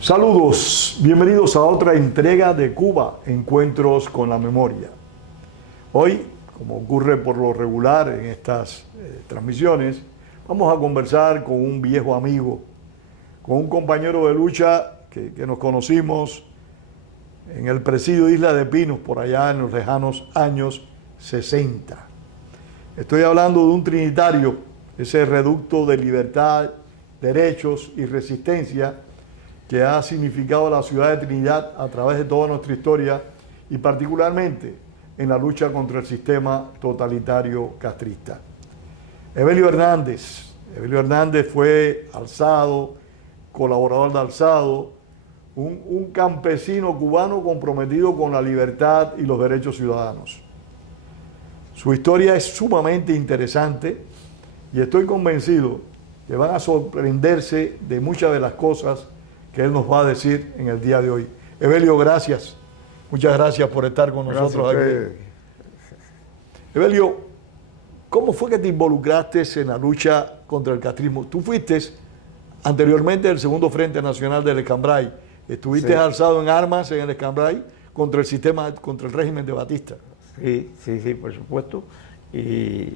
Saludos, bienvenidos a otra entrega de Cuba, Encuentros con la Memoria. Hoy, como ocurre por lo regular en estas transmisiones, vamos a conversar con un viejo amigo, con un compañero de lucha que nos conocimos en el presidio de Isla de Pinos, por allá en los lejanos años 60. Estoy hablando de un trinitario, ese reducto de libertad, derechos y resistencia que ha significado la ciudad de Trinidad a través de toda nuestra historia y particularmente en la lucha contra el sistema totalitario castrista. Evelio Hernández fue alzado, colaborador de Alzado, un campesino cubano comprometido con la libertad y los derechos ciudadanos. Su historia es sumamente interesante y estoy convencido que van a sorprenderse de muchas de las cosas que él nos va a decir en el día de hoy. Evelio, gracias. Muchas gracias por estar con nosotros aquí. Evelio, ¿cómo fue que te involucraste en la lucha contra el castrismo? Tú fuiste anteriormente del Segundo Frente Nacional del Escambray. Estuviste alzado en armas en el Escambray contra el sistema, contra el régimen de Batista. Sí, por supuesto. Y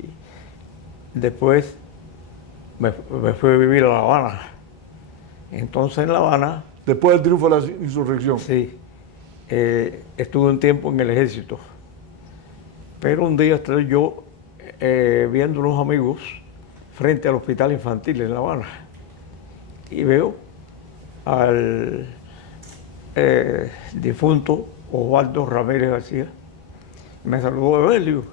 después me fui a vivir a La Habana. Entonces en La Habana... Después del triunfo de la insurrección. Sí. Estuve un tiempo en el ejército. Pero un día estoy yo viendo unos amigos frente al hospital infantil en La Habana. Y veo al difunto Osvaldo Ramírez García. Me saludó Evelio.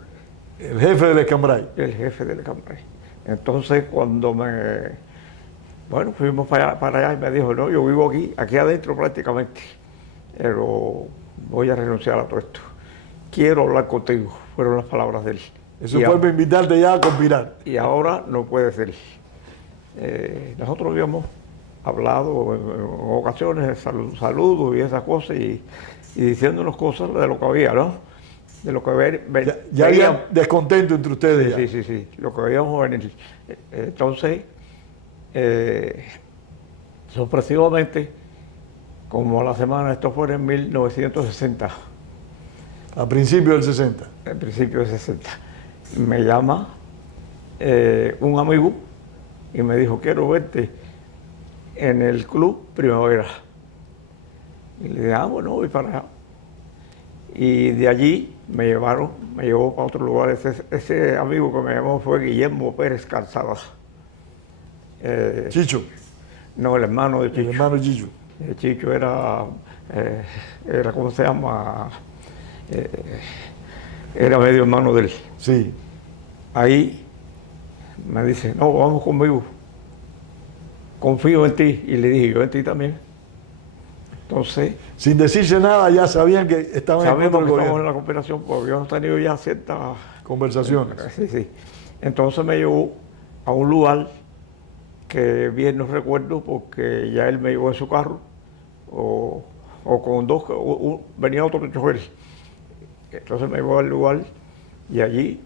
El jefe del Escambray. El jefe del Escambray. Entonces cuando fuimos para allá y me dijo, no, yo vivo aquí adentro prácticamente, pero voy a renunciar a todo esto. Quiero hablar contigo, fueron las palabras de él. Eso fue para invitarte ya a conspirar. Y ahora no puede ser. Nosotros habíamos hablado en ocasiones, saludos y esas cosas, y diciéndonos cosas de lo que había, ¿no? De lo que ya había descontento entre ustedes. Sí, lo que veíamos venir. Entonces, sorpresivamente, como a la semana, esto fue en 1960. A principios del 60. A principios del 60. Me llama un amigo y me dijo, quiero verte en el Club Primavera. Y le dije, bueno, voy para allá. Y de allí me llevó para otro lugar. Ese amigo que me llamó fue Guillermo Pérez Calzada. Chicho. No, el hermano de Chicho. El hermano de Chicho. Chicho era ¿cómo se llama? Era medio hermano de él. Sí. Ahí me dice, no, vamos conmigo. Confío en ti. Y le dije, yo en ti también. Entonces... Sin decirse nada, ya sabían que estaban en la cooperación, porque habíamos tenido ya ciertas conversaciones. Sí. Entonces me llevó a un lugar que bien no recuerdo, porque ya él me llevó en su carro, o con dos, venía otro chofer. Entonces me llevó al lugar y allí,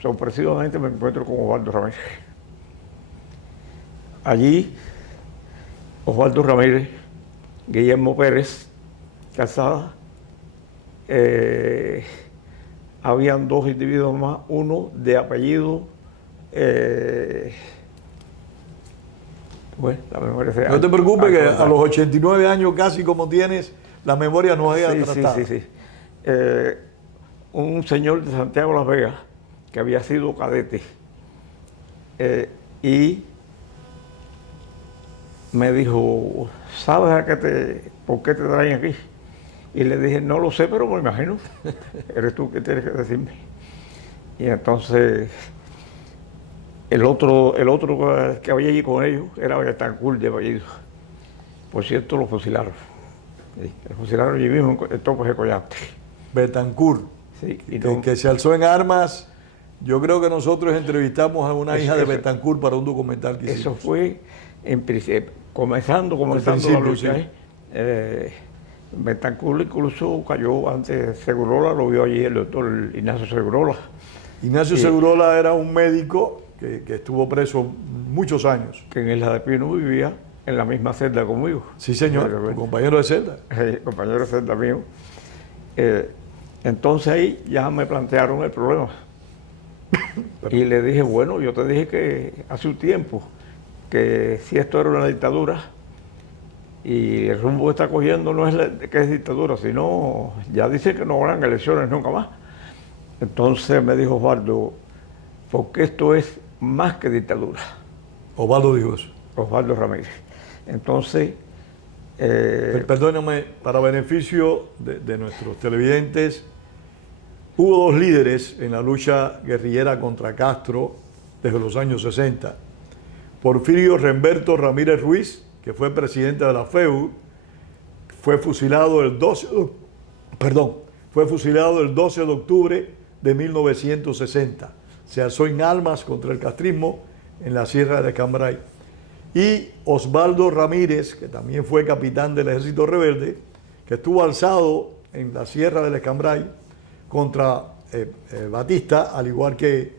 sorpresivamente, me encuentro con Osvaldo Ramírez. Allí, Osvaldo Ramírez, Guillermo Pérez Calzada, habían dos individuos más, uno de apellido, Bueno, la memoria se No te preocupes que acordar. a los 89 años casi como tienes, la memoria no haya Sí, tratado. sí. Un señor de Santiago Las Vegas que había sido cadete y me dijo, ¿sabes por qué te traen aquí? Y le dije, no lo sé, pero me imagino. Eres tú que tienes que decirme. Y entonces el otro que había allí con ellos era Betancourt de Vallido. Por cierto, lo fusilaron. Sí, lo fusilaron allí mismo en Topos de Collante. Betancourt, Sí, y que se alzó en armas. Yo creo que nosotros entrevistamos a una hija de eso- Betancourt para un documental que eso hicimos. fue en principio, comenzando Al la principio, lucha. sí. Betancourt incluso cayó antes, Segurola lo vio allí el doctor Ignacio Segurola. Ignacio Sí. Segurola era un médico que estuvo preso muchos años. Que en Isla de Pino vivía en la misma celda conmigo. Sí, señor, Pero, tu bueno, compañero de celda. compañero de celda mío. Entonces ahí ya me plantearon el problema. Y le dije, bueno, yo te dije que hace un tiempo que si esto era una dictadura y el rumbo que está cogiendo no es que es dictadura, sino ya dice que no habrán elecciones nunca más. Entonces me dijo Osvaldo, porque esto es más que dictadura. Osvaldo dijo eso. Osvaldo Ramírez. Entonces, Perdóname, para beneficio de nuestros televidentes, hubo dos líderes en la lucha guerrillera contra Castro desde los años 60. Porfirio Remberto Ramírez Ruiz, que fue presidente de la FEU, fue fusilado el 12 de octubre de 1960. Se alzó en armas contra el castrismo en la Sierra del Escambray. Y Osvaldo Ramírez, que también fue capitán del Ejército Rebelde, que estuvo alzado en la Sierra del Escambray contra Batista, al igual que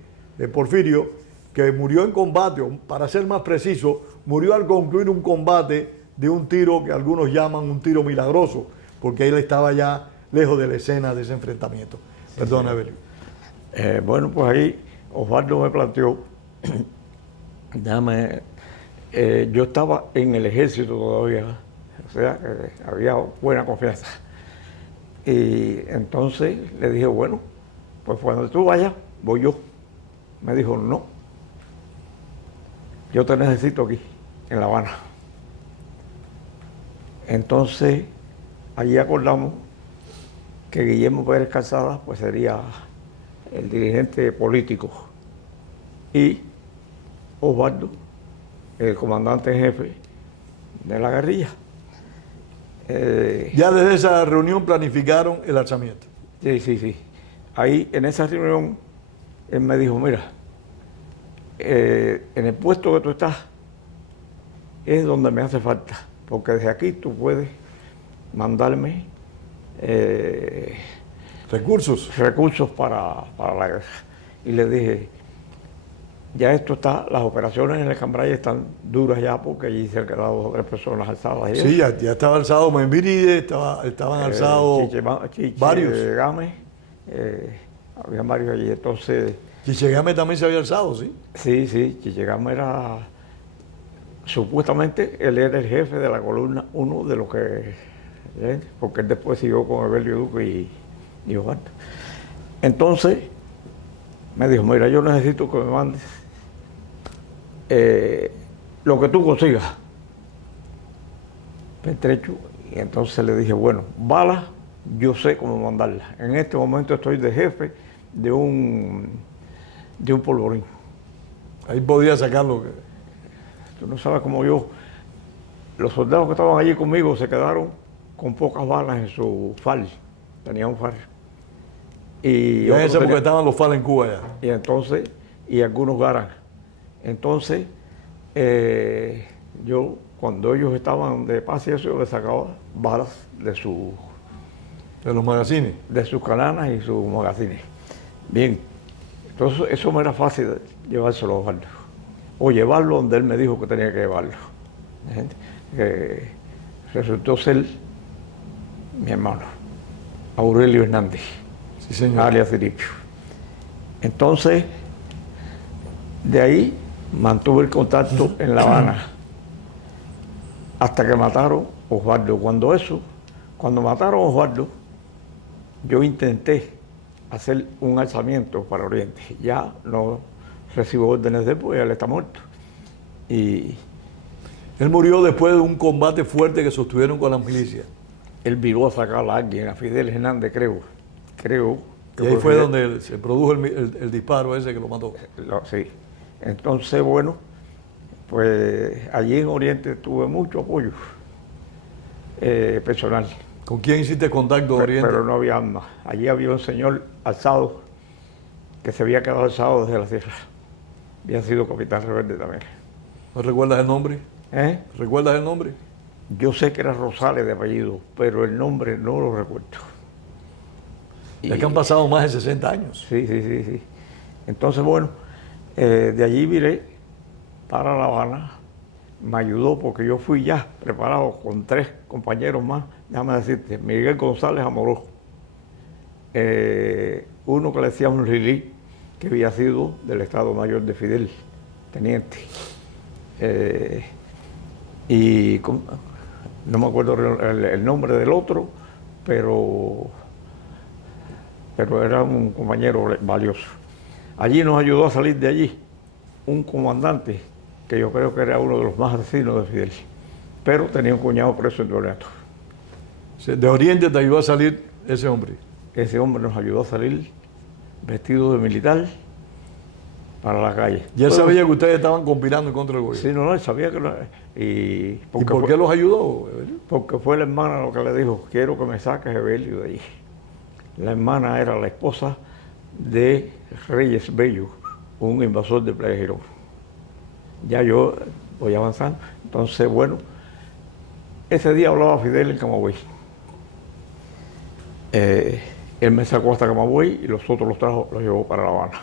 Porfirio, que murió en combate, o para ser más preciso, murió al concluir un combate de un tiro que algunos llaman un tiro milagroso, porque él estaba ya lejos de la escena de ese enfrentamiento. Perdona, Evelio. bueno, pues ahí Osvaldo me planteó, yo estaba en el ejército todavía, o sea, había buena confianza. Y entonces le dije, bueno, pues cuando tú vayas, voy yo. Me dijo, no, yo te necesito aquí, en La Habana. Entonces, allí acordamos que Guillermo Pérez Calzada pues sería el dirigente político y Osvaldo, el comandante en jefe de la guerrilla. Ya desde esa reunión planificaron el alzamiento. Sí. Ahí, en esa reunión, él me dijo, mira, en el puesto que tú estás es donde me hace falta, porque desde aquí tú puedes mandarme Recursos. para la guerra. Y le dije, ya esto está, las operaciones en el Escambray están duras ya, porque allí se han quedado 2 o 3 personas alzadas. Y Sí, ya estaba alzado Membride, estaban alzados varios. Gámez, había varios allí. Entonces, Chichegame también se había alzado, ¿sí? sí, Chichegame era, supuestamente, él era el jefe de la columna 1 de lo que, porque él después siguió con Evelio Duque y Osvaldo. Entonces, me dijo, mira, yo necesito que me mandes lo que tú consigas, pertrecho. Y entonces le dije, bueno, balas, yo sé cómo mandarlas. En este momento estoy de jefe de un polvorín. Ahí podía sacarlo. Tú no sabes cómo los soldados que estaban allí conmigo se quedaron con pocas balas en su FAL. Tenían un FAL. Y En esa época estaban los FAL en Cuba ya. Y entonces, y algunos Garan. Entonces, yo, cuando ellos estaban de paz y eso, yo les sacaba balas de los magazines. De sus cananas y sus magazines. Bien, entonces eso me era fácil de llevárselo a Osvaldo. O llevarlo donde él me dijo que tenía que llevarlo. Resultó ser mi hermano, Aurelio Hernández. Sí, señor. Alias Ciripio. Entonces, de ahí mantuve el contacto en La Habana hasta que mataron a Osvaldo. Cuando mataron a Osvaldo, yo intenté hacer un alzamiento para Oriente. Ya no recibo órdenes de él, porque él está muerto. Y Él murió después de un combate fuerte que sostuvieron con las milicias. él viró a sacar a alguien, a Fidel Hernández, creo. Y ahí fue donde se produjo el disparo ese que lo mató. Sí. Entonces, bueno, pues allí en Oriente tuve mucho apoyo personal. ¿Con quién hiciste contacto de Oriente? Pero no había armas. Allí había un señor alzado que se había quedado alzado desde la tierra. Había sido capitán rebelde también. ¿No recuerdas el nombre? ¿Eh? ¿Recuerdas el nombre? Yo sé que era Rosales de apellido, pero el nombre no lo recuerdo. Es que han pasado más de 60 años. Sí. Entonces, bueno, de allí viré para La Habana. Me ayudó porque yo fui ya preparado con 3 compañeros más. Déjame decirte, Miguel González Amoró, uno que le decíamos Lili, que había sido del Estado Mayor de Fidel, teniente. Y no me acuerdo el nombre del otro, pero era un compañero valioso. Allí nos ayudó a salir de allí un comandante que yo creo que era uno de los más asesinos de Fidel, pero tenía un cuñado preso en Donato. De Oriente te ayudó a salir ese hombre. Ese hombre nos ayudó a salir vestido de militar para la calle. ¿Ya él sabía que ustedes estaban conspirando en contra del gobierno? Sí, no, él sabía que ¿Y por qué los ayudó, Evelio? Porque fue la hermana lo que le dijo, quiero que me saques Evelio de allí. La hermana era la esposa de Reyes Bello, un invasor de Playa Girón. Ya yo voy avanzando. Entonces, bueno, ese día hablaba Fidel en Camagüey. Él me sacó hasta Camagüey y los otros los llevó para La Habana.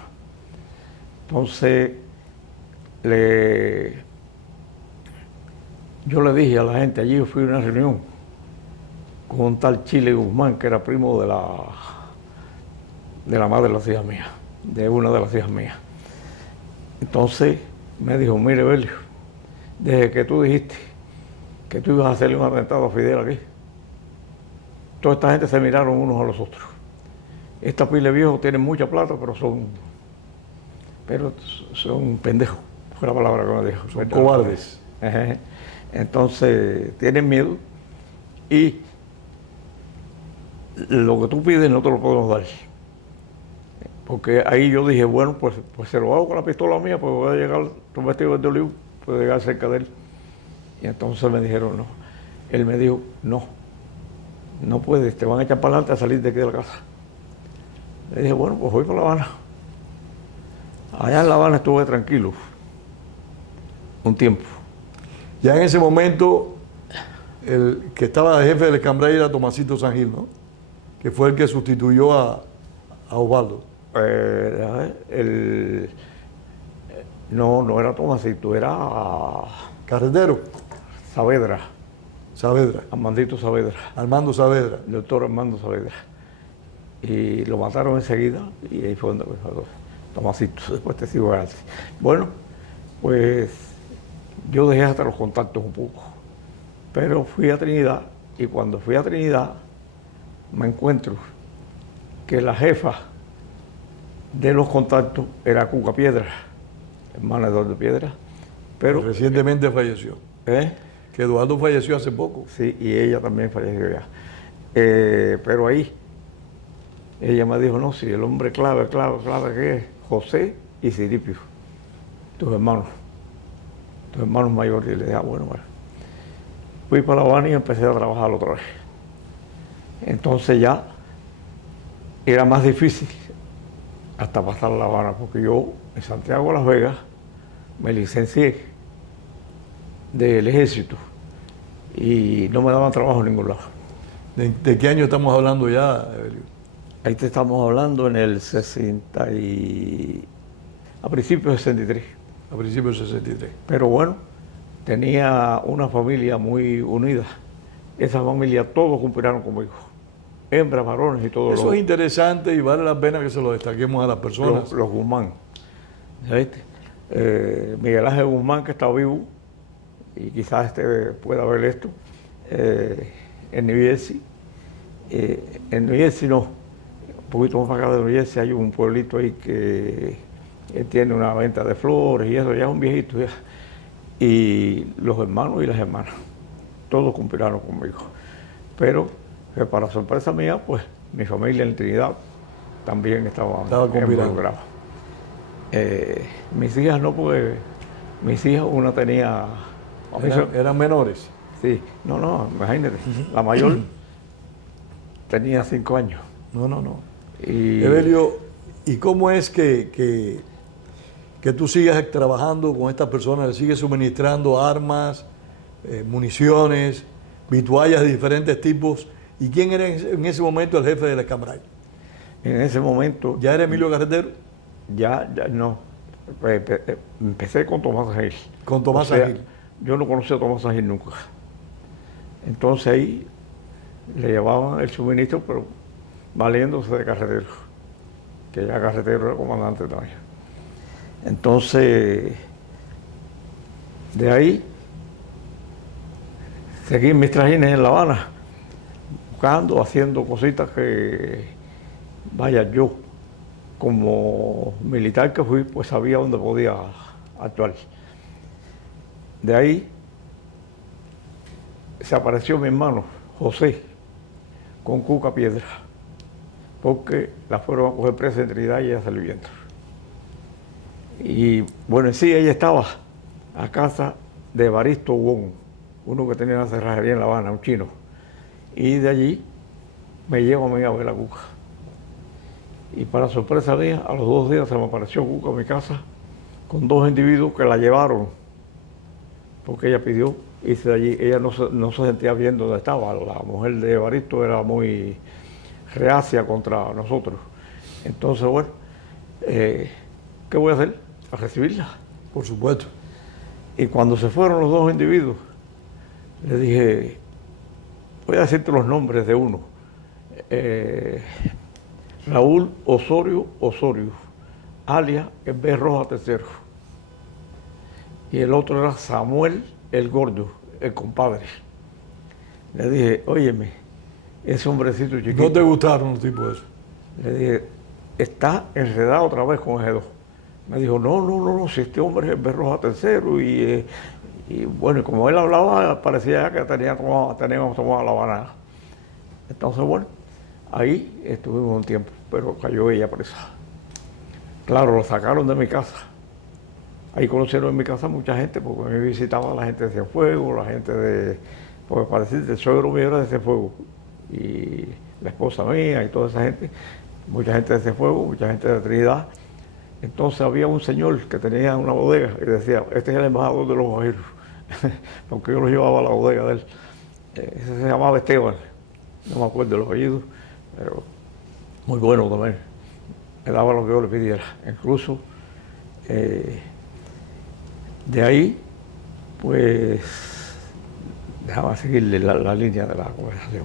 Entonces, yo le dije a la gente, allí yo fui a una reunión con un tal Chile Guzmán, que era primo de la madre de las hijas mías, de una de las hijas mías. Entonces me dijo, mire, Evelio, desde que tú dijiste que tú ibas a hacerle un atentado a Fidel aquí, toda esta gente se miraron unos a los otros. Esta pila de viejos tienen mucha plata, pero son pendejos, fue la palabra que me dijo. Son cobardes. Entonces tienen miedo y lo que tú pides no te lo podemos dar. Porque ahí yo dije, bueno, pues se lo hago con la pistola mía, pues voy a llegar, tu vestido de olivo, puedo llegar cerca de él. Y entonces me dijeron, no. Él me dijo, no puedes, te van a echar para adelante a salir de aquí de la casa. Le dije, bueno, pues voy para La Habana. Allá en La Habana estuve tranquilo un tiempo. Ya en ese momento, el que estaba de jefe del Escambray era Tomasito Sangil, ¿no? Que fue el que sustituyó a Osvaldo. No era Tomasito, era Carretero. Saavedra. Saavedra. Armandito Saavedra. Armando Saavedra. El doctor Armando Saavedra. Y lo mataron enseguida y ahí fue donde fue Tomasito, después testigo de arte. Bueno, pues yo dejé hasta los contactos un poco, pero fui a Trinidad y cuando fui a Trinidad me encuentro que la jefa de los contactos era Cuca Piedra, hermana de Eduardo Piedra, pero recientemente falleció. Que Eduardo falleció hace poco. Sí, y ella también falleció ya. Pero ahí ella me dijo, no, si el hombre clave que es José y Ciripio, tus hermanos mayores. Y le dije, bueno. Fui para La Habana y empecé a trabajar otra vez. Entonces ya era más difícil hasta pasar a La Habana, porque yo en Santiago de Las Vegas me licencié del ejército y no me daban trabajo en ningún lado. ¿De qué año estamos hablando ya, Evelio? Ahí te estamos hablando en el a principios de 63. A principios del 63. Pero bueno, tenía una familia muy unida. Esa familia todos conspiraron conmigo. Hembras, varones y todo. Eso es interesante y vale la pena que se lo destaquemos a las personas. Los Guzmán. ¿Viste? Miguel Ángel Guzmán, que está vivo, y quizás pueda ver esto, en New Jersey. En New Jersey no, un poquito más acá de New Jersey hay un pueblito ahí que tiene una venta de flores y eso, ya es un viejito ya. Y los hermanos y las hermanas, todos conspiraron conmigo. Pero que para sorpresa mía, pues mi familia en Trinidad también estaba involucrada. Mis hijas no, porque mis hijas, una tenía... Eran menores. Sí, no, imagínate, la mayor tenía 5 años. No. Y Evelio, ¿y cómo es que tú sigas trabajando con estas personas? ¿Le sigues suministrando armas, municiones, vituallas de diferentes tipos? ¿Y quién era en ese momento el jefe del escambray? en ese momento... ¿Ya era Emilio Carretero? Ya no. Empecé con Tomás Agil. Con Tomás Agil. Yo no conocía a Tomás Agil nunca. Entonces ahí le llevaban el suministro, pero valiéndose de Carretero, que ya Carretero era comandante también. Entonces, de ahí seguí mis trajines en La Habana, buscando, haciendo cositas que, vaya, yo como militar que fui, pues sabía dónde podía actuar. De ahí se apareció mi hermano, José, con Cuca Piedra, porque la fueron a coger presa en Trinidad y ella salió huyendo. Y bueno, en sí ella estaba a casa de Evaristo Wong, uno que tenía una cerrajería en La Habana, un chino. Y de allí me llevo a mí a ver a Cuca. Y para sorpresa mía, a los 2 días se me apareció Cuca en mi casa con 2 individuos que la llevaron, porque ella pidió irse de allí. Ella no se sentía bien donde estaba. La mujer de Evaristo era muy reacia contra nosotros. Entonces, bueno, ¿qué voy a hacer? A recibirla. Por supuesto. Y cuando se fueron los 2 individuos, le dije, voy a decirte los nombres de uno. Raúl Osorio, alias el B. Roja III. Y el otro era Samuel el Gordo, el compadre. Le dije, óyeme, ese hombrecito chiquito... ¿No te gustaron los tipos esos? Le dije, está enredado otra vez con ese 2. Me dijo, no, si este hombre es el B. Roja III. Y bueno, y como él hablaba, parecía que teníamos tomado La Habana. Entonces, bueno, ahí estuvimos un tiempo, pero cayó ella presa. Claro, lo sacaron de mi casa. Ahí conocieron en mi casa mucha gente, porque me visitaba la gente de Cienfuegos, la gente de... Porque para decirte, el suegro mío era de Cienfuegos. Y la esposa mía y toda esa gente. Mucha gente de Cienfuegos, mucha gente de Trinidad. Entonces había un señor que tenía una bodega y decía, este es el embajador de los guajiros. Porque yo lo llevaba a la bodega de él. Ese se llamaba Esteban. No me acuerdo los apellidos, pero muy bueno también. Me daba lo que yo le pidiera. Incluso de ahí, pues, dejaba seguirle la línea de la conversación.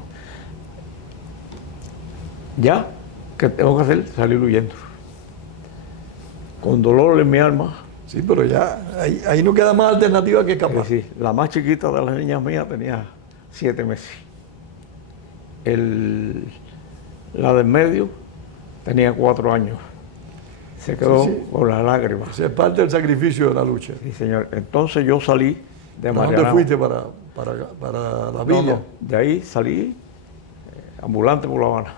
Ya, ¿qué tengo que hacer? Salir huyendo. Con dolor en mi alma. Sí, pero ya, ahí no queda más alternativa que escapar. Sí, la más chiquita de las niñas mías tenía 7 meses. La del medio tenía 4 años. Se quedó con las lágrimas. Esa es parte del sacrificio de la lucha. Sí, señor. Entonces yo salí de Marianao. ¿Dónde fuiste para la villa? No, de ahí salí ambulante por La Habana.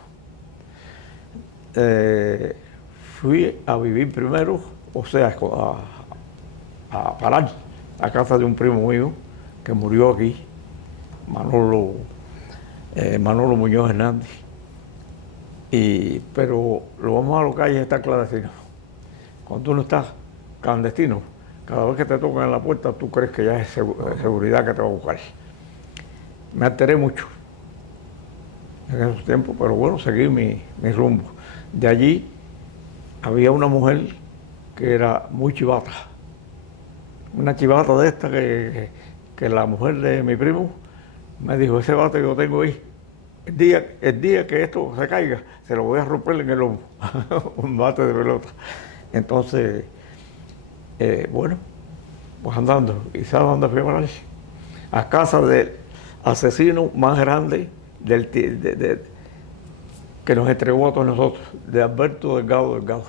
Fui a vivir primero, o sea, a parar a casa de un primo mío que murió aquí, Manolo Muñoz Hernández. Pero lo más malo que hay es estar clandestino. Cuando uno está clandestino, cada vez que te tocan en la puerta, tú crees que ya es seguridad que te va a buscar. Me alteré mucho en esos tiempos, pero bueno, seguí mi rumbo. De allí había una mujer que era muy chivata. Una chivata de esta que la mujer de mi primo me dijo, ese bate que yo tengo ahí, el día que esto se caiga, se lo voy a romper en el lomo. Un bate de pelota. Entonces, bueno, pues andando. ¿Y sabes dónde fui a parar? a casa del asesino más grande que nos entregó a todos nosotros, de Alberto Delgado Delgado.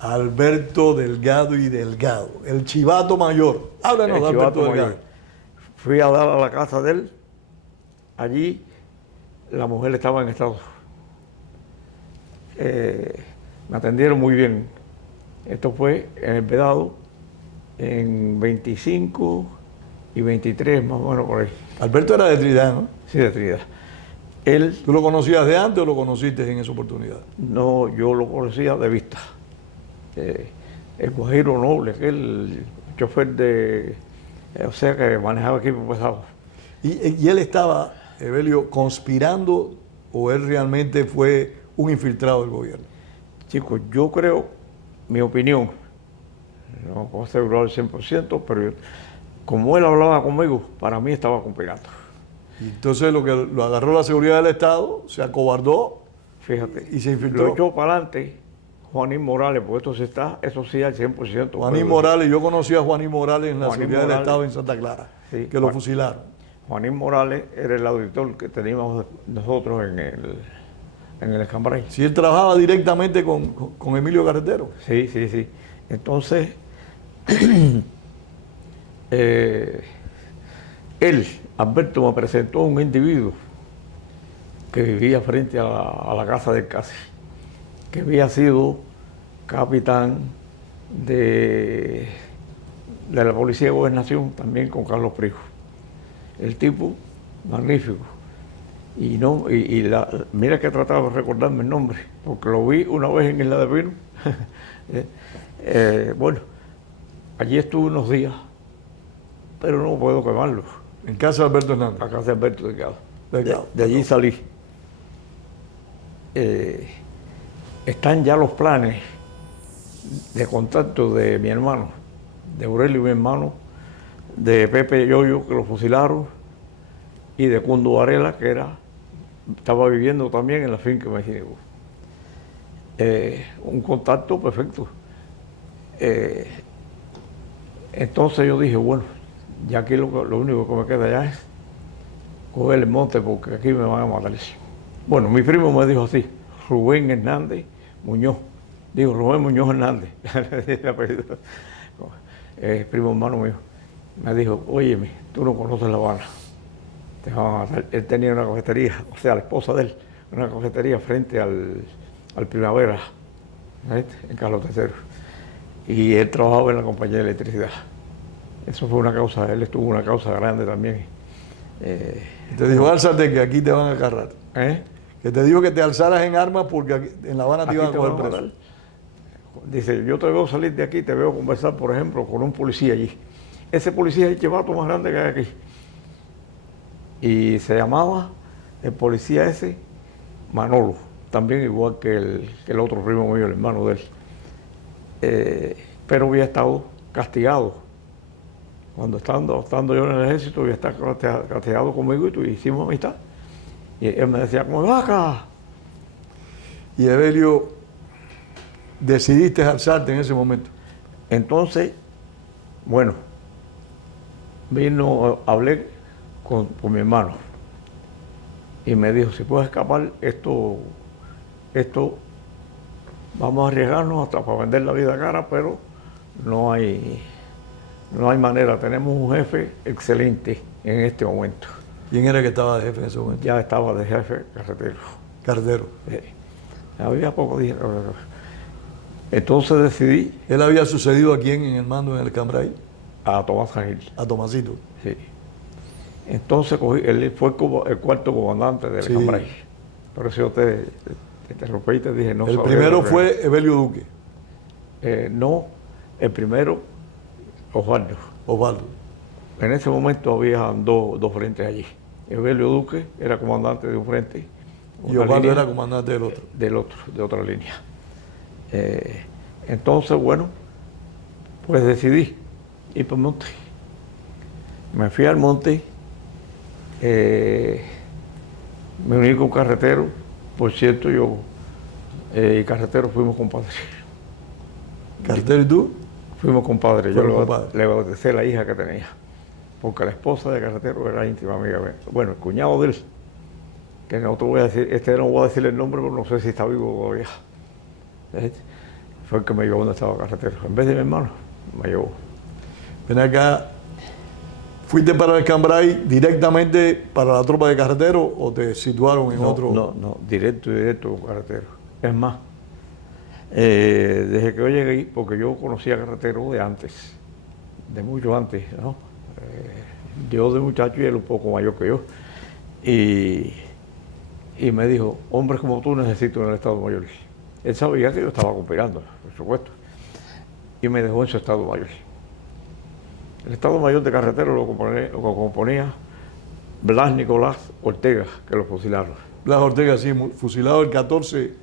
Alberto Delgado y Delgado, el chivato mayor. Háblanos El de Alberto chivato Delgado. mayor. Fui a dar a la casa de él. Allí la mujer estaba en estado. Me atendieron muy bien. Esto fue en el Vedado, en 25 y 23, más o menos por ahí. Alberto era de Trinidad, ¿no? Sí, de Trinidad. Él, ¿Tú lo conocías de antes o lo conociste en esa oportunidad? no, yo lo conocía de vista. El Guajiro Noble, aquel chofer de, o sea, que manejaba equipo pesado. ¿Y él estaba, Evelio, conspirando o él realmente fue un infiltrado del gobierno? Chicos, yo creo, mi opinión, no puedo asegurar al 100%, pero como él hablaba conmigo, para mí estaba conspirando. Y entonces lo que lo agarró la seguridad del Estado, se acobardó, Fíjate, y se infiltró. lo echó para adelante Juanín Morales, porque eso sí al 100%. Juanín Morales, yo conocí a Juanín Morales en la Juanín seguridad del Morales, Estado en Santa Clara, sí, que lo fusilaron. Juanín Morales era el auditor que teníamos nosotros en el Escambray. Si él trabajaba directamente con Emilio Carretero. Sí, sí, sí. Entonces, él, Alberto, me presentó a un individuo que vivía frente a la casa del Casi, que había sido capitán de la Policía de Gobernación, también con Carlos Prijo. El tipo, magnífico. Y mira que he tratado de recordarme el nombre, porque lo vi una vez en Isla de Pino. Bueno, allí estuve unos días, pero no puedo quemarlo. En casa de Alberto Hernández. A casa de Alberto Delgado. Delgado. De allí salí. Están ya los planes de contacto de mi hermano, de Aurelio, mi hermano, de Pepe Yoyo, que lo fusilaron, y de Cundo Varela, que estaba viviendo también en la finca que me llegó. Un contacto perfecto. Entonces yo dije, bueno, ya aquí lo único que me queda ya es coger el monte porque aquí me van a matar. Bueno, mi primo me dijo así, Rubén Hernández Muñoz. Digo, Rubén Muñoz Hernández, primo hermano mío. Me dijo, óyeme, tú no conoces La Habana, te van a matar. Él tenía una cafetería, o sea, la esposa de él, una cafetería frente al Primavera, ¿sabes? En Carlos III. Y él trabajaba en la compañía de electricidad. Eso fue una causa, él estuvo una causa grande también. Te dijo, álzate que aquí te van a agarrar. ¿Eh? Que te dijo que te alzaras en armas porque en La Habana te iban a coger preso. Dice, yo te veo salir de aquí, te veo conversar, por ejemplo, con un policía allí. Ese policía es el chivato más grande que hay aquí. Y se llamaba el policía ese Manolo, también igual que el otro primo mío, el hermano de él. Pero había estado castigado. Cuando estando yo en el ejército, había estado castigado conmigo y hicimos amistad. Y él me decía, como vaca. Y Evelio, decidiste alzarte en ese momento. Entonces, bueno, hablé con mi hermano y me dijo, si puedes escapar, esto vamos a arriesgarnos hasta para vender la vida cara, pero no hay manera. Tenemos un jefe excelente en este momento. ¿Quién era que estaba de jefe en ese momento? Ya estaba de jefe Carretero. Carretero. Había poco dinero. Entonces decidí. ¿Él había sucedido a quién en el mando en el Cambray? A Tomás Agil. A Tomasito. Sí. Entonces él fue el cuarto comandante del Cambray. Por eso yo te interrumpí y te dije, no. El primero fue Evelio Duque. No, el primero, Osvaldo. Osvaldo. En ese momento había dos frentes allí. Evelio Duque era comandante de un frente. Y Osvaldo era comandante del otro. De otra línea. Entonces, bueno, pues decidí ir para el monte. Me fui al monte, me uní con Carretero. Por cierto, yo y Carretero fuimos compadres. ¿Carretero y tú? Fuimos compadres. Yo le bauticé la hija que tenía. porque la esposa de Carretero era íntima amiga mía. Bueno, el cuñado de él, que no te voy a decir, no voy a decir el nombre, pero no sé si está vivo todavía. Fue el que me llevó donde estaba Carretero. En vez de mi hermano, me llevó. Ven acá, ¿fuiste para el Cambrai directamente para la tropa de Carretero o te situaron en otro? No, directo con Carretero. Es más, desde que yo llegué ahí, porque yo conocía a Carretero de antes, de mucho antes, ¿no? Yo de muchacho y él un poco mayor que yo. Y me dijo, hombres como tú necesito en el Estado Mayor. Él sabía que yo estaba conspirando, por supuesto. Y me dejó en su Estado Mayor. El Estado Mayor de Carretero lo componía Blas Nicolás Ortega, que lo fusilaron. Blas Ortega, sí, fusilado el 14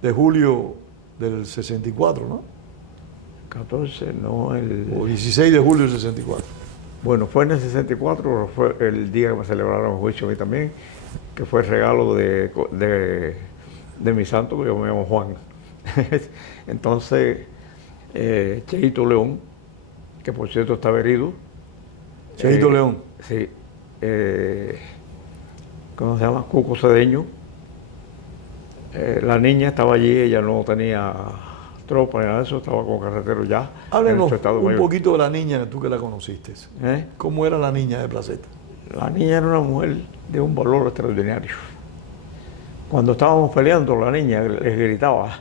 de julio del 64, ¿no? 14, no, O 16 de julio del 64. Bueno, fue en el 64, fue el día que me celebraron el juicio a mí también, que fue el regalo de mi santo, que yo me llamo Juan. Entonces, Cheito León, que por cierto estaba herido. Cheito León. Sí. ¿Cómo se llama? Cuco Cedeño. La niña estaba allí, ella no tenía tropa ni nada de eso, estaba con Carretero ya. Háblenos un poquito de la niña, tú que la conociste. ¿Cómo era la niña de Placeta? La niña era una mujer de un valor extraordinario. Cuando estábamos peleando, la niña les gritaba,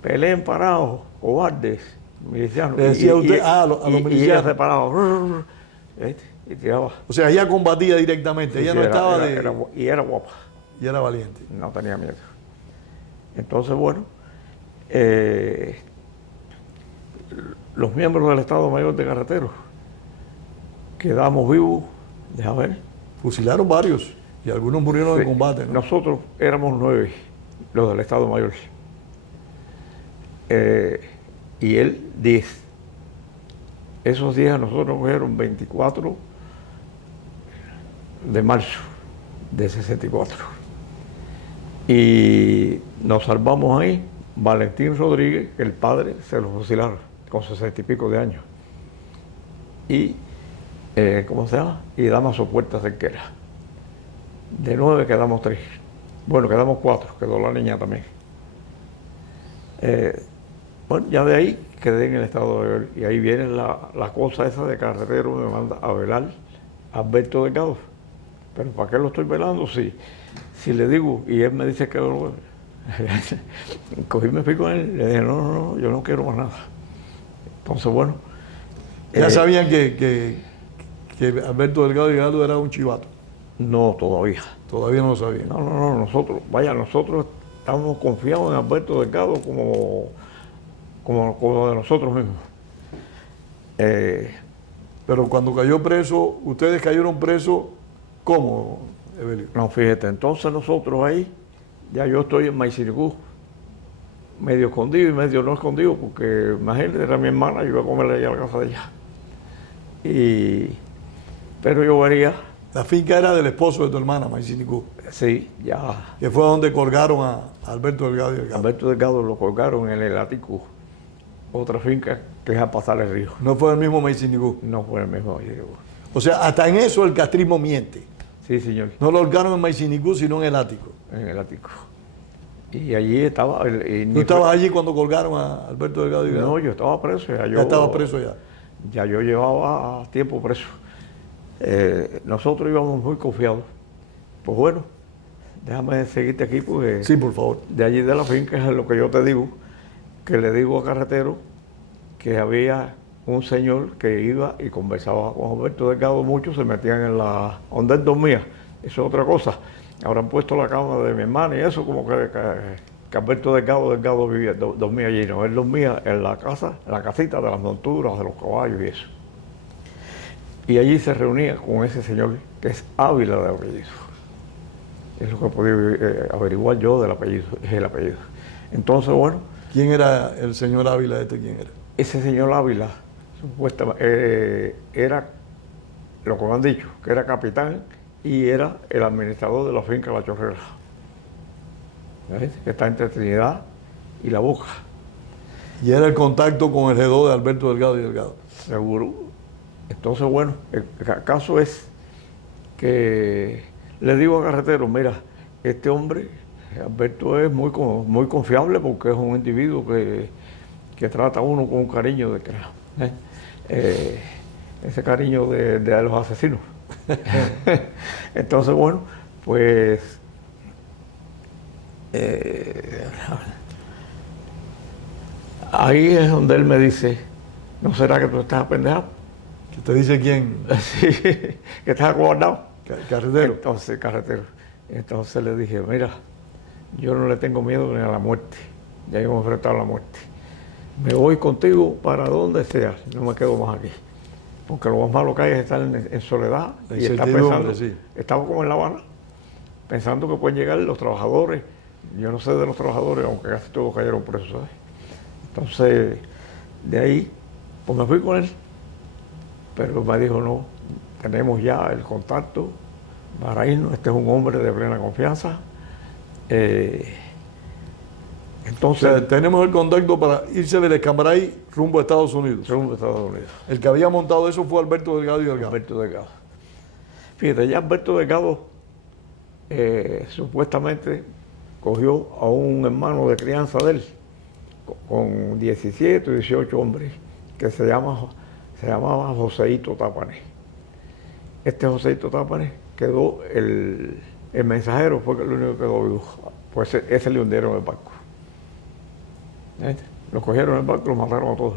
peleen parados, cobardes, milicianos. Le decía usted a los milicianos. Y ella se paraba y tiraba. O sea, ella combatía directamente, ella no estaba y era guapa. Y era valiente. No tenía miedo. Entonces, bueno, los miembros del Estado Mayor de Carretero quedamos vivos, déjame ver. Fusilaron varios y algunos murieron en combate, ¿no? Nosotros éramos 9, los del Estado Mayor. Y él 10. Esos días nosotros cogieron 24 de marzo de 64. Y nos salvamos ahí. Valentín Rodríguez, el padre, se lo fusilaron con 60 y pico de años. Y, ¿cómo se llama? Y Damaso Puerta Cerquera. De 9 quedamos 3. Bueno, quedamos 4, quedó la niña también. Bueno, ya de ahí quedé en el Estado de Mayor. Y ahí viene la cosa esa de Carretero, me manda a velar a Alberto Delgado. Pero ¿para qué lo estoy velando? Si le digo, y él me dice que cogí me fui con él, le dije, no, yo no quiero más nada. Entonces, bueno. ¿Ya sabían que Alberto Delgado y Galdo era un chivato? No, todavía. Todavía no lo sabían. No, nosotros estamos confiados en Alberto Delgado como de nosotros mismos. Pero cuando cayó preso, ustedes cayeron presos, ¿cómo, Evelio? No, fíjate, entonces nosotros ahí, ya yo estoy en Maicinicú, medio escondido y medio no escondido, porque imagínate, era mi hermana, yo iba a comerle allá a la casa de ella. Pero yo vería. La finca era del esposo de tu hermana, Maicinicú. Sí, ya. Que fue donde colgaron a Alberto Delgado y Delgado. Alberto Delgado lo colgaron en el Ático, otra finca que es a pasar el río. ¿No fue el mismo Maicinicú? No fue el mismo Maicinicú. O sea, hasta en eso el castrismo miente. Sí, señor. No lo colgaron en Maicinicú, sino en el Ático. En el Ático. Y allí estaba. ¿Tú estabas allí cuando colgaron a Alberto Delgado y Delgado? No, yo estaba preso. Ya estaba preso ya. Ya yo llevaba tiempo preso. Nosotros íbamos muy confiados. Pues bueno, déjame seguirte aquí porque... Sí, por favor. De allí de la finca es lo que yo te digo, que le digo a Carretero que había un señor que iba y conversaba con Alberto Delgado mucho, se metían en donde él dormía. Eso es otra cosa. Habrán puesto la cama de mi hermana y eso, como que Alberto Delgado dormía allí. No, él dormía en la casa, en la casita de las monturas, de los caballos y eso. Y allí se reunía con ese señor que es Ávila de apellido. Es lo que he podido averiguar yo del apellido, es el apellido. Entonces, bueno. ¿Quién era el señor Ávila este? ¿Quién era? Ese señor Ávila, supuestamente, era lo que me han dicho, que era capitán y era el administrador de la finca La Chorrera. ¿Ves? Que está entre Trinidad y La Boca. Y era el contacto con el G2 de Alberto Delgado y Delgado. Seguro. Entonces, bueno, el caso es que le digo a Carretero, mira, este hombre, Alberto, es muy confiable porque es un individuo que trata a uno con un cariño de que, ese cariño de los asesinos. Entonces, bueno, pues ahí es donde él me dice, ¿no será que tú estás apendejado? ¿Qué te dice quién? Sí, que estás acobardado. Carretero. Entonces, Carretero. Entonces le dije, mira, yo no le tengo miedo ni a la muerte. Ya hemos enfrentado a la muerte. Me voy contigo para donde sea, no me quedo más aquí. Porque lo más malo que hay es estar en soledad y estar pensando, sí. estaba como en La Habana, pensando que pueden llegar los trabajadores. Yo no sé de los trabajadores, aunque casi todos cayeron presos, ¿sabes? Entonces, de ahí, pues me fui con él. Pero me dijo, no, tenemos ya el contacto para irnos, este es un hombre de plena confianza. Entonces, O sea, tenemos el contacto para irse del Escambray rumbo a Estados Unidos. rumbo a Estados Unidos. El que había montado eso fue Alberto Delgado y Delgado. Alberto Delgado. Fíjate, ya Alberto Delgado supuestamente cogió a un hermano de crianza de él, con 17 o 18 hombres, que se llamaba Joseito Tápanes. Este Joseito Tápanes quedó, el mensajero fue el único que quedó vivo, pues ese le hundieron el barco. Lo cogieron en el barco y lo mataron a todos.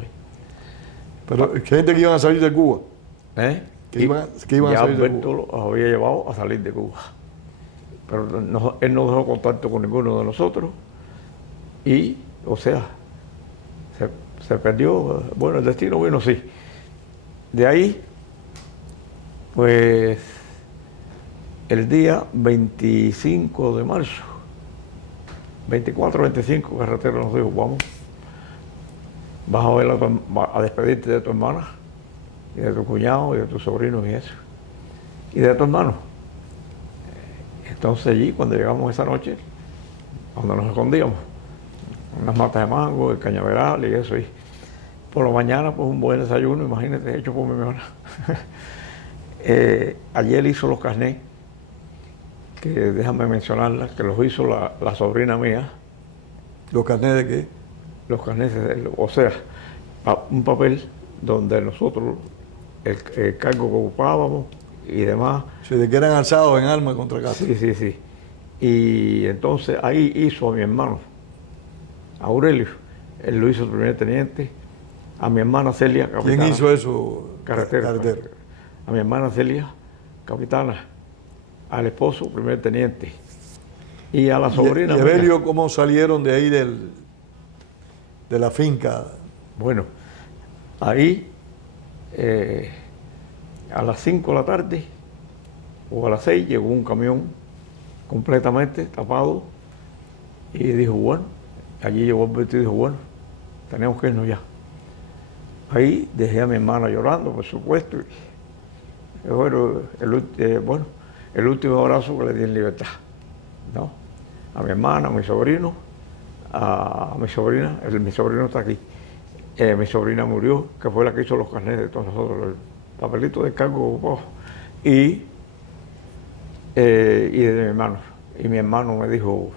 Pero gente que iban a salir de Cuba. Que iban a ya salir de Alberto Cuba. los había llevado a salir de Cuba. Pero él no dejó contacto con ninguno de nosotros y, o sea, se perdió. Bueno, el destino vino así. De ahí, pues, el día 25 de marzo, 24, 25, Carretero nos dijo, vamos, vas a ver a despedirte de tu hermana, y de tu cuñado, y de tus sobrinos y eso, y de tu hermano. Entonces allí, cuando llegamos esa noche, donde nos escondíamos, unas matas de mango, el cañaveral y eso, y por la mañana, pues un buen desayuno, imagínate, hecho por mi hermana. Ayer hizo los carnés, que déjame mencionarla, que los hizo la sobrina mía. ¿Los carnés de qué? Los carnés, o sea, un papel donde nosotros, el cargo que ocupábamos y demás. Sí, de que eran alzados en armas contra Castro. Sí, sí, sí. Y entonces ahí hizo a mi hermano, Aurelio, él lo hizo primer teniente, a mi hermana Celia, capitana. ¿Quién hizo eso? Carretero. Carretero. A mi hermana Celia, capitana, al esposo, primer teniente, y a la sobrina. ¿Y Evelio cómo salieron de ahí de la finca? Bueno, ahí a las 5 de la tarde o a las 6 llegó un camión completamente tapado y dijo, bueno, allí llegó Alberto y dijo, bueno, tenemos que irnos ya. Ahí dejé a mi hermana llorando, por supuesto. Y, bueno, el último abrazo que le di en libertad, ¿no? A mi hermana, a mi sobrino, a mi sobrina, mi sobrino está aquí. Mi sobrina murió, que fue la que hizo los carnets de todos nosotros, el papelito de cargo, y de mi hermano. Y mi hermano me dijo,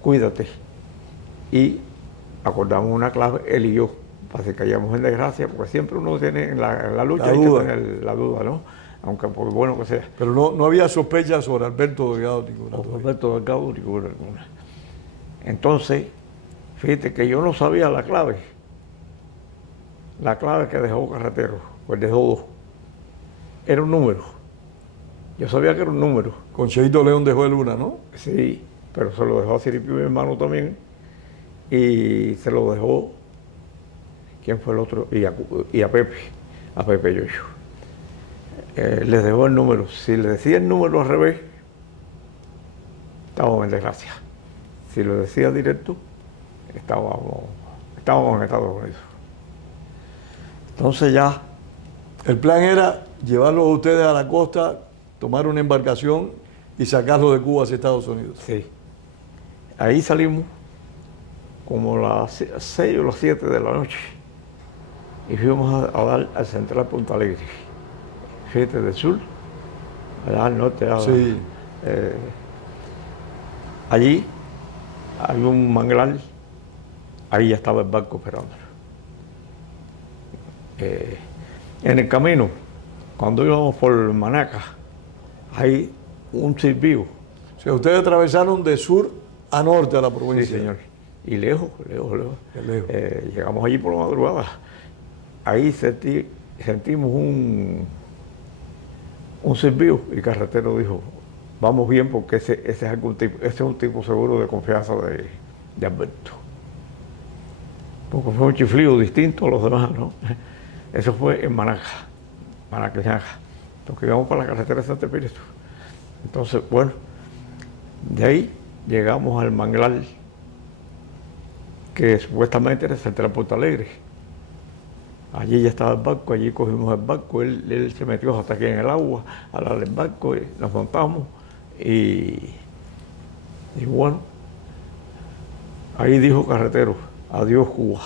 cuídate. Y acordamos una clave, él y yo, para que cayamos en desgracia, porque siempre uno tiene en la lucha hay que tener la duda, ¿no? Aunque por bueno que sea. Pero no había sospechas sobre Alberto Delgado ninguna. Alberto Delgado ninguna. Entonces, fíjate que yo no sabía la clave. La clave que dejó Carretero, pues dejó 2. Era un número. Yo sabía que era un número. Con Cheito León dejó el una, ¿no? Sí, pero se lo dejó a Ciripio, mi hermano también. Y se lo dejó, ¿quién fue el otro? Y a Pepe Yoyo. Les dejó el número. Si le decía el número al revés, estábamos en desgracia. Si lo decía directo, estábamos en Estados Unidos. Entonces ya... El plan era llevarlos a ustedes a la costa, tomar una embarcación y sacarlos de Cuba hacia Estados Unidos. Sí. Ahí salimos como las 6 o las 7 de la noche y fuimos a dar al Central Punta Alegre. fíjate, del sur, allá al norte. Sí. Allí hay un manglar, ahí ya estaba el barco esperándolo. En el camino, cuando íbamos por Manaca, hay un silbío. O sea, ustedes atravesaron de sur a norte a la provincia. Sí, señor. Y lejos. Qué lejos. Llegamos allí por la madrugada. Ahí sentimos un silbido y el carretero dijo, vamos bien porque ese es un tipo seguro de confianza de Alberto. Porque fue un chiflido distinto a los demás, ¿no? Eso fue en Manacañaga, porque íbamos para la carretera de Santo Espíritu. Entonces, bueno, de ahí llegamos al manglar que supuestamente era el Central Puerto Alegre. Allí ya estaba el barco, allí cogimos el barco, él se metió hasta aquí en el agua, al barco, y nos montamos y bueno, ahí dijo carretero, adiós Cuba.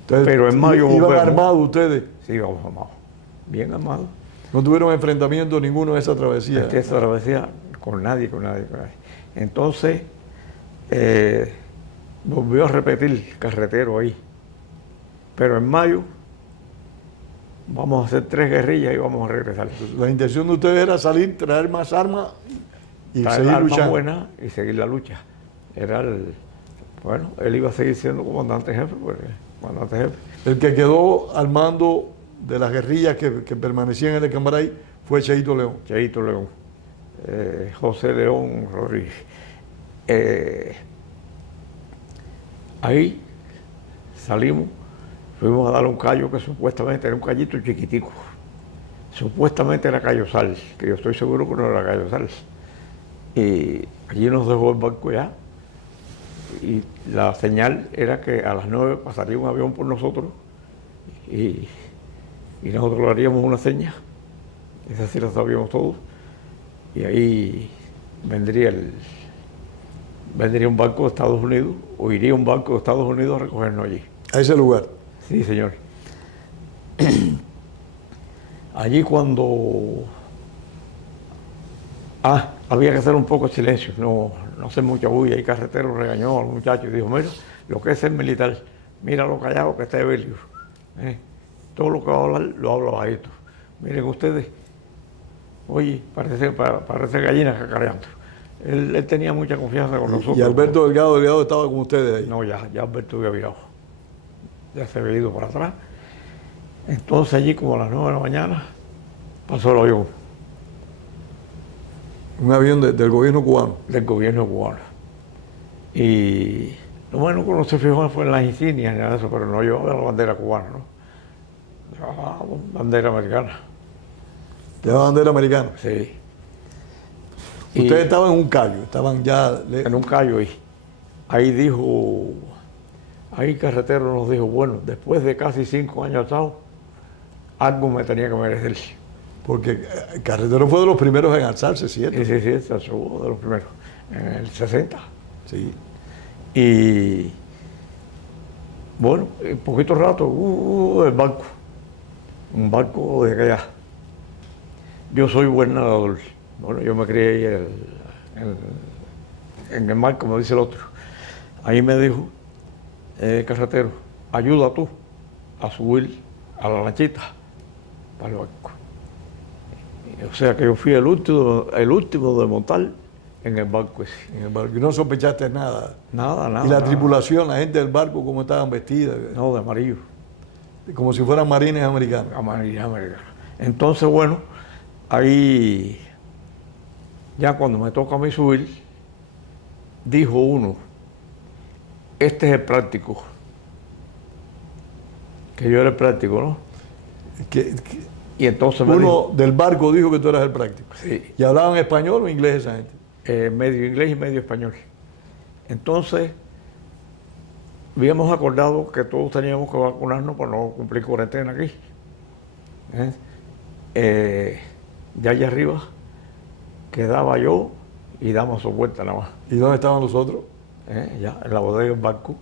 Entonces, pero en mayo ¿iban volvemos. armados ustedes? Sí, íbamos armados, bien armados. ¿No tuvieron enfrentamiento ninguno en esa travesía? Esa travesía con nadie. Entonces, volvió a repetir carretero ahí. Pero en mayo vamos a hacer 3 guerrillas y vamos a regresar. La intención de ustedes era salir, traer más armas y Traer seguir armas luchando. buenas y seguir la lucha. Bueno, él iba a seguir siendo comandante jefe, El que quedó al mando de las guerrillas que permanecían en el Cambray fue Cheito León. Cheito León, José León Rodríguez. Ahí salimos, fuimos a dar un callo que supuestamente era un callito chiquitico. Supuestamente era Cayo Sal, que yo estoy seguro que no era Cayo Sal. Y allí nos dejó el barco ya. Y la señal era que a las 9 pasaría un avión por nosotros y nosotros le haríamos una seña. Esa sí la sabíamos todos. Y ahí vendría un barco de Estados Unidos, o iría un barco de Estados Unidos a recogernos allí. A ese lugar. Sí, señor. Allí cuando... había que hacer un poco de silencio, no hacer mucha bulla. Y el carretero regañó al muchacho y dijo, mira, lo que es ser militar, mira lo callado que está Evelio. Todo lo que va a hablar, lo habla bajito. Miren ustedes, oye, parece gallina cacareando. Él tenía mucha confianza con nosotros. ¿Y Alberto Delgado estaba con ustedes ahí? No, ya Alberto había virado. Ya se había ido para atrás. Entonces allí como a las 9 de la mañana pasó el avión. Un avión del gobierno cubano. Del gobierno cubano. Y lo bueno que no se fijó fue en las insignias ni nada de eso, pero no llevaba la bandera cubana, ¿no? Llevaba bandera americana. ¿Llevaba bandera americana? Sí. Ustedes estaban en un callo, estaban ya... En un callo ahí. Ahí Carretero nos dijo, bueno, después de casi 5 años atados, algo me tenía que merecer. Porque Carretero fue de los primeros en alzarse, ¿cierto? Sí, se alzó de los primeros, en el 60. Sí. Y bueno, en poquito rato, el barco. Un barco de aquella. Yo soy buen nadador. Bueno, yo me crié ahí en el mar, como dice el otro. Ahí me dijo, carretero, ayuda tú a subir a la lanchita para el barco. O sea que yo fui el último de montar en el barco ese. En el barco. Y no sospechaste nada. Nada. ¿Y la tripulación, la gente del barco, cómo estaban vestidas? No, de amarillo. Como si fueran marines americanos. Amarillo. Entonces, bueno, ahí, ya cuando me toca a mí subir, dijo uno, este es el práctico. Que yo era el práctico, ¿no? Y entonces me dijo, del barco dijo que tú eras el práctico. Sí. ¿Y hablaban español o inglés esa gente? Medio inglés y medio español. Entonces, habíamos acordado que todos teníamos que vacunarnos para no cumplir cuarentena aquí. Ya allá arriba quedaba yo y Damaso Puerta nada más. ¿Y dónde estaban los otros? Ya, en la bodega del barco,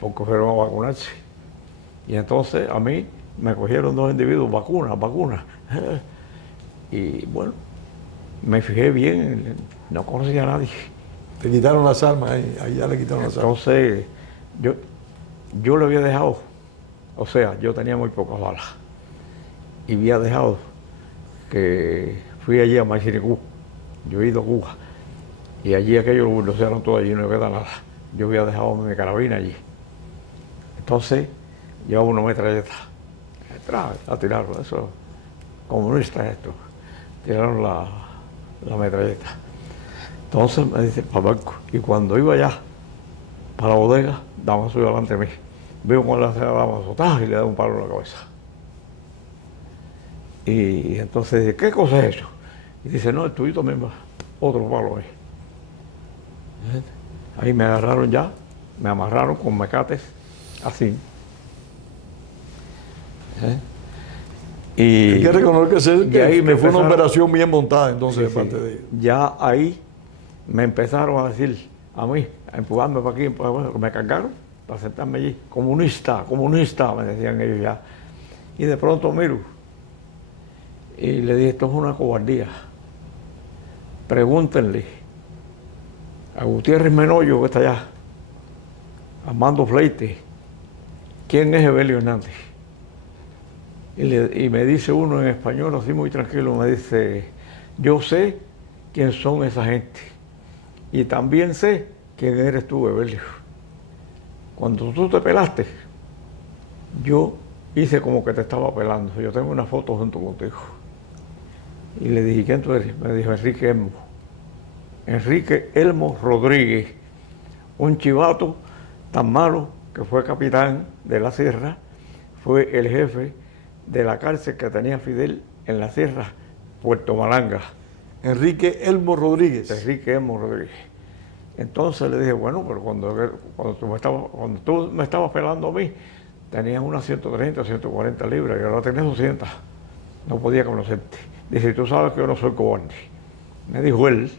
porque fueron a vacunarse. Y entonces a mí me cogieron 2 individuos, vacunas. Y bueno, me fijé bien, no conocía a nadie. Te quitaron las armas, ahí ya le quitaron las armas. Entonces, yo lo había dejado, o sea, yo tenía muy pocas balas. Y había dejado que fui allí a Machinicú. Yo he ido a Cuba. Y allí aquellos lo buldocearon todo, allí no queda nada. Yo había dejado mi carabina allí. Entonces, llevaba una metralleta. A tirarlo, eso, comunista esto. Tiraron la metralleta. Entonces me dice, Papaco, y cuando iba allá, para la bodega, Dama subió delante de mí. Veo con la Dama azotada y le da un palo en la cabeza. Y entonces dije, ¿qué cosa es eso? Y dice, no, el tuyo también va. Otro palo ahí. Ahí me agarraron ya, me amarraron con mecates, así. Hay que reconocer que ahí fue una operación bien montada entonces de parte de ellos. Ya ahí me empezaron a decir a mí, a empujarme para aquí, me cargaron para sentarme allí. Comunista, comunista, me decían ellos ya. Y de pronto miro y le dije, esto es una cobardía. Pregúntenle a Gutiérrez Menoyo, que está allá, Armando Fleite, ¿quién es Evelio Hernández? Y me dice uno en español, así muy tranquilo, me dice, yo sé quién son esa gente y también sé quién eres tú, Evelio. Cuando tú te pelaste, yo hice como que te estaba pelando. Yo tengo una foto junto contigo. Y le dije, ¿quién tú eres? Me dijo, Enrique Elmo. Enrique Elmo Rodríguez, un chivato tan malo que fue capitán de la Sierra, fue el jefe de la cárcel que tenía Fidel en la Sierra, Puerto Malanga. Enrique Elmo Rodríguez. Enrique Elmo Rodríguez. Entonces le dije, bueno, pero cuando tú me estabas pelando a mí, tenías unas 130, 140 libras, y ahora tenés 200. No podía conocerte. Dice, tú sabes que yo no soy cobarde. Me dijo él.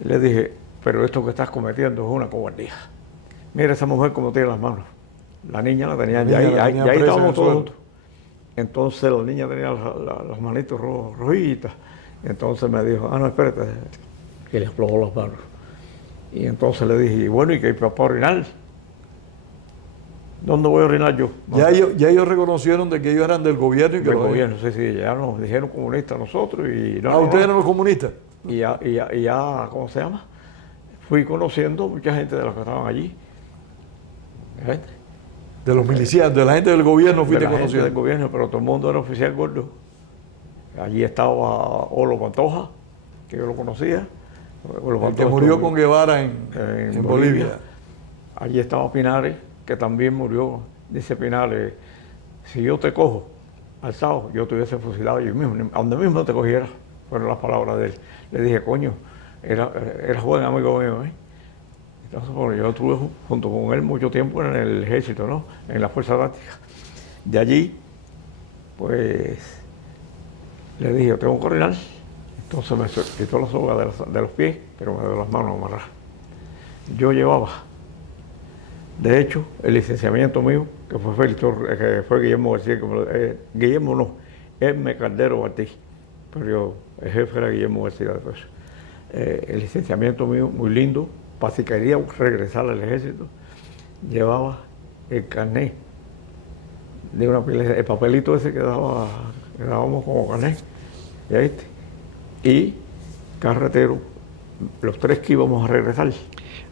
Y le dije, pero esto que estás cometiendo es una cobardía. Mira esa mujer como tiene las manos. La niña la tenía, y ahí estábamos todos juntos. Entonces la niña tenía las manitos rojitas. Entonces me dijo, no, espérate, que le explotó las manos. Y entonces le dije, bueno, ¿y qué para orinar? ¿Dónde voy a orinar yo? Ya ellos reconocieron de que ellos eran del gobierno y que del gobierno, sí, ya nos dijeron comunistas nosotros. Y ustedes eran los comunistas. Y ya, ¿cómo se llama? Fui conociendo mucha gente de los que estaban allí. De los milicianos, de la gente del gobierno fuiste conociendo. De la gente del gobierno, pero todo el mundo era oficial gordo. Allí estaba Olo Pantoja, que yo lo conocía. El que murió con Guevara en Bolivia. Allí estaba Pinares, que también murió. Dice Pinares, si yo te cojo alzado, yo te hubiese fusilado yo mismo, a donde mismo te cogiera. Fueron las palabras de él. Le dije, coño, era buen amigo mío, ¿eh? Entonces, bueno, yo estuve junto con él mucho tiempo en el ejército, ¿no? En la Fuerza Táctica. De allí, pues, le dije, yo tengo que orinar. Entonces me quitó la soga de los pies, pero me dio las manos amarradas. Yo llevaba, de hecho, el licenciamiento mío, que fue Guillermo García, Guillermo no, Hermes Caldero Martí, pero el jefe era Guillermo García después. El licenciamiento mío, muy lindo, para si quería regresar al ejército, llevaba el carnet de una pila, el papelito ese que dábamos como carnet, ¿ya viste? Y carretero, los tres que íbamos a regresar.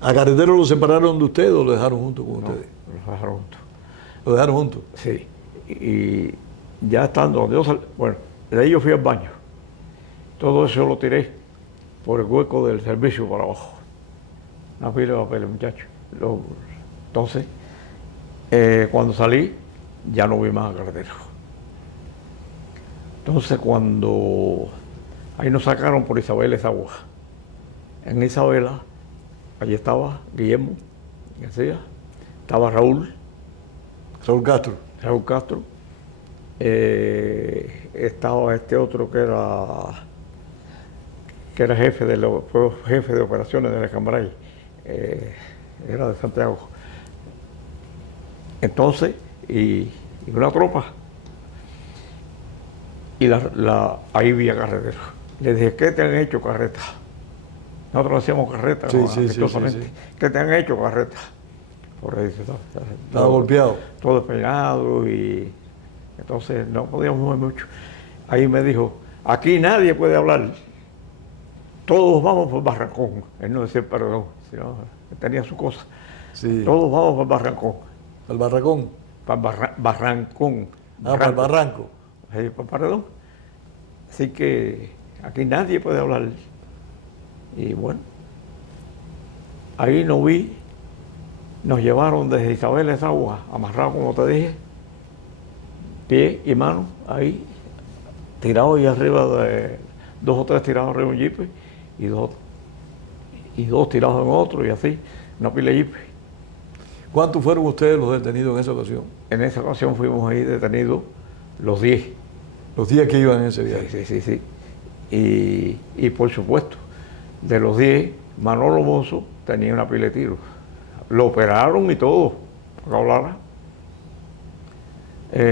¿A carretero lo separaron de ustedes o lo dejaron junto con ustedes? Lo dejaron juntos. ¿Lo dejaron juntos? Sí. Y ya estando donde yo salí, bueno, de ahí yo fui al baño. Todo eso lo tiré por el hueco del servicio para abajo. Una pila de papeles, muchachos. Entonces, cuando salí, ya no vi más a carretero. Entonces, cuando ahí nos sacaron por Isabela esa agua. En Isabela, allí estaba Guillermo García, estaba Raúl Castro. Estaba este otro que era fue jefe de operaciones de la Cambrai, era de Santiago. Entonces, y una tropa. y ahí vi a carreteros. Le dije, ¿qué te han hecho, carreta? Nosotros hacíamos carreta, Sí, ¿no? sí, sí, Amistosamente. sí. ¿Qué te han hecho, carreta? Por ahí Estaba golpeado. todo despeinado y entonces no podíamos mover mucho. Ahí me dijo, aquí nadie puede hablar, todos vamos por Barrancón. Él no decía perdón, sino que tenía su cosa. Sí. Todos vamos por Barrancón, Al barracón. para Barrancón. Para el barranco. Sí, perdón. Así que aquí nadie puede hablar. Y bueno, ahí nos llevaron desde Isabel esa agua, amarrado como te dije, pie y mano, ahí, tirados ahí arriba de 2 o 3 tirados arriba de un jipe y dos tirados en otro y así, una pila de jipe. ¿Cuántos fueron ustedes los detenidos en esa ocasión? En esa ocasión fuimos ahí detenidos los 10. Los 10 que iban en ese viaje. Sí. Y por supuesto, de los 10, Manolo Mozo tenía una pila de tiros. Lo operaron y todo, para que hablara.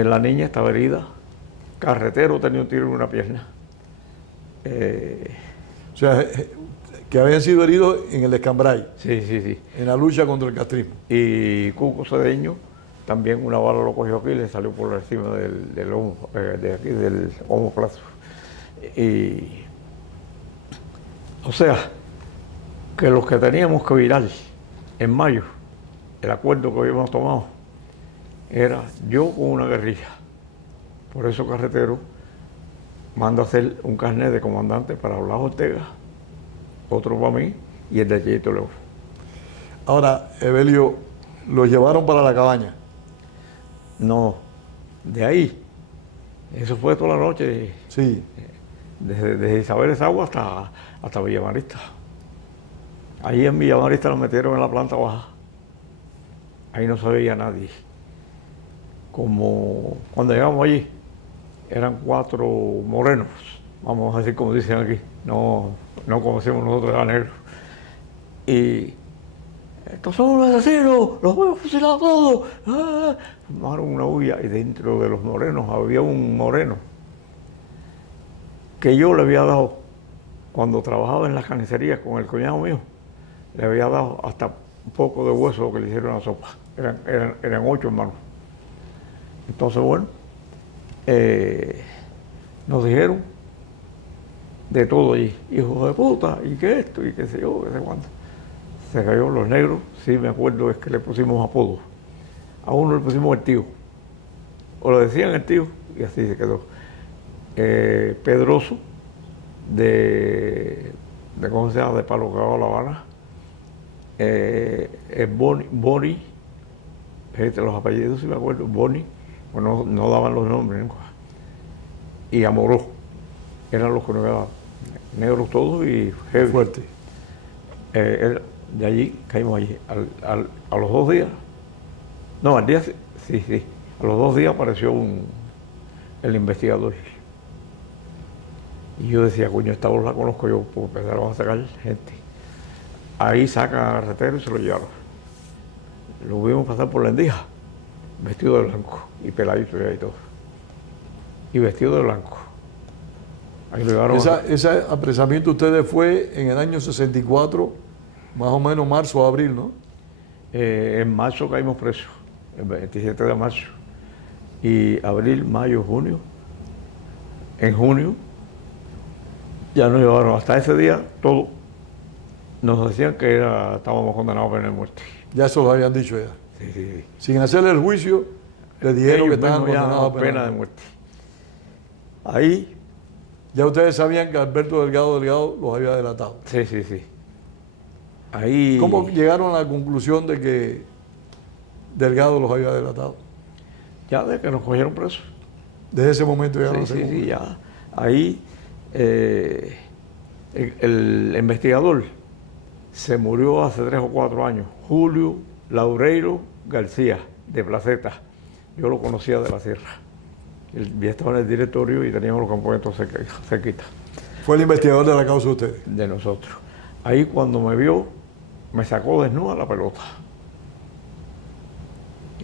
La niña estaba herida. Carretero tenía un tiro en una pierna. O sea, que habían sido heridos en el Escambray, Sí. en la lucha contra el castrismo. Y Cuco Cedeño, también una bala lo cogió aquí y le salió por encima del homo, de aquí, del omoplato. Y, o sea, que los que teníamos que virar en mayo, el acuerdo que habíamos tomado, era yo con una guerrilla. Por eso Carretero manda a hacer un carnet de comandante para Blas Ortega, otro para mí y el de Chayito León. Ahora, Evelio, los llevaron para la cabaña. No, de ahí, eso fue toda la noche, Sí. desde Isabel Esagua hasta Villamarista. Ahí en Villamarista nos metieron en la planta baja. Ahí no se veía nadie. Como cuando llegamos allí, eran 4 morenos, vamos a decir como dicen aquí, no conocemos nosotros a negros. Y estos son los asesinos, los voy a fusilar a todos. Formaron una huya y dentro de los morenos había un moreno que yo le había dado, cuando trabajaba en las carnicerías con el cuñado mío, le había dado hasta un poco de hueso que le hicieron la sopa. Eran 8 hermanos. Entonces, bueno, nos dijeron de todo allí, hijos de puta, y que esto, y qué sé yo, qué sé cuánto. Se cayó los negros, sí me acuerdo, es que le pusimos apodos. A uno le pusimos el tío, o le decían el tío, y así se quedó. Pedroso, de ¿cómo se llama?, de Palo Cagado, La Habana. Boni, los apellidos sí me acuerdo, Boni, bueno, no daban los nombres, ¿no? Y Amoró, eran los que nos daban, negros todos y heavy. Fuerte. De allí, caímos allí, a los 2 días, no, al día, sí, a los 2 días apareció el investigador. Y yo decía, coño, esta voz la conozco yo, pues empezaron a sacar gente. Ahí sacan a Carretero y se lo llevaron. Lo vimos pasar por la endija, vestido de blanco, y peladito y todo. Y vestido de blanco. Ahí lo llevaron. Ese apresamiento de ustedes fue en el año 64, más o menos marzo o abril, ¿no? En marzo caímos presos, el 27 de marzo. Y abril, mayo, junio. En junio ya nos llevaron hasta ese día todo. Nos decían que estábamos condenados a pena de muerte. Ya eso lo habían dicho ya. Sí. Sin hacerle el juicio, le dijeron que estaban condenados a pena de muerte. Ahí. Ya ustedes sabían que Alberto Delgado los había delatado. Sí. Ahí. ¿Cómo llegaron a la conclusión de que Delgado los había delatado? Ya de que nos cogieron presos. Desde ese momento llegaron a esa Sí, ya. Ahí el investigador se murió hace 3 o 4 años, Julio Laureiro García, de Placeta. Yo lo conocía de la sierra. Él ya estaba en el directorio y teníamos los campamentos cerquita. Fue el investigador de la causa de ustedes. De nosotros. Ahí cuando me vio, me sacó desnuda la pelota.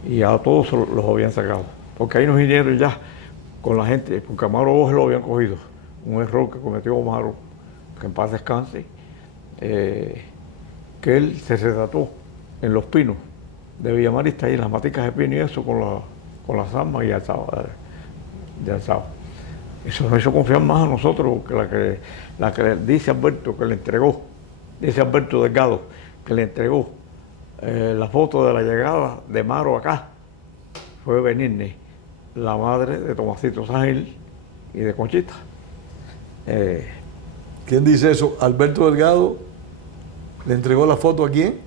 Y a todos los habían sacado. Porque ahí nos vinieron ya con la gente, porque a Amaro se lo habían cogido. Un error que cometió Amaro, que en paz descanse, que él se retrató en Los Pinos de Villamarista, ahí en las maticas de pino y eso, con las armas y de alzado. Eso nos hizo confiar más a nosotros que la que dice Alberto que le entregó, dice Alberto Delgado, que le entregó la foto de la llegada de Maro acá, fue Benigni, la madre de Tomasito Ságil y de Conchita. ¿Quién dice eso? Alberto Delgado le entregó la foto a quién.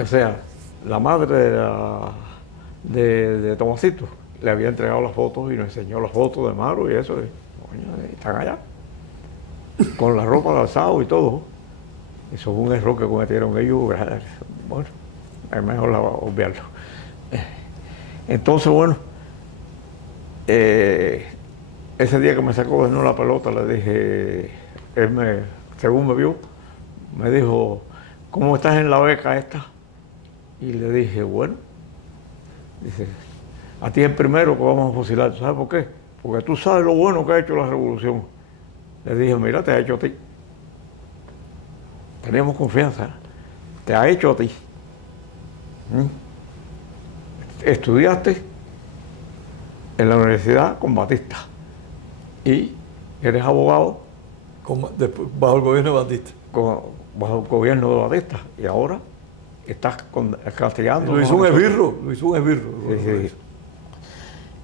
O sea, la madre de Tomasito le había entregado las fotos y nos enseñó las fotos de Maro y eso. Y, coño, están allá, con la ropa de alzado y todo. Eso fue un error que cometieron ellos. Bueno, es mejor obviarlo. Entonces, bueno, ese día que me sacó de nuevo la pelota, le dije, según me vio, me dijo, ¿cómo estás en la beca esta? Y le dije, bueno, dice, a ti es el primero que vamos a fusilar. ¿Sabes por qué? Porque tú sabes lo bueno que ha hecho la revolución. Le dije, mira, te ha hecho a ti. Teníamos confianza. Te ha hecho a ti. Estudiaste en la universidad con Batista y eres abogado Bajo el gobierno de Batista. Bajo el gobierno de Batista y ahora estás castigando. Lo hizo un esbirro, lo hizo un esbirro. Sí.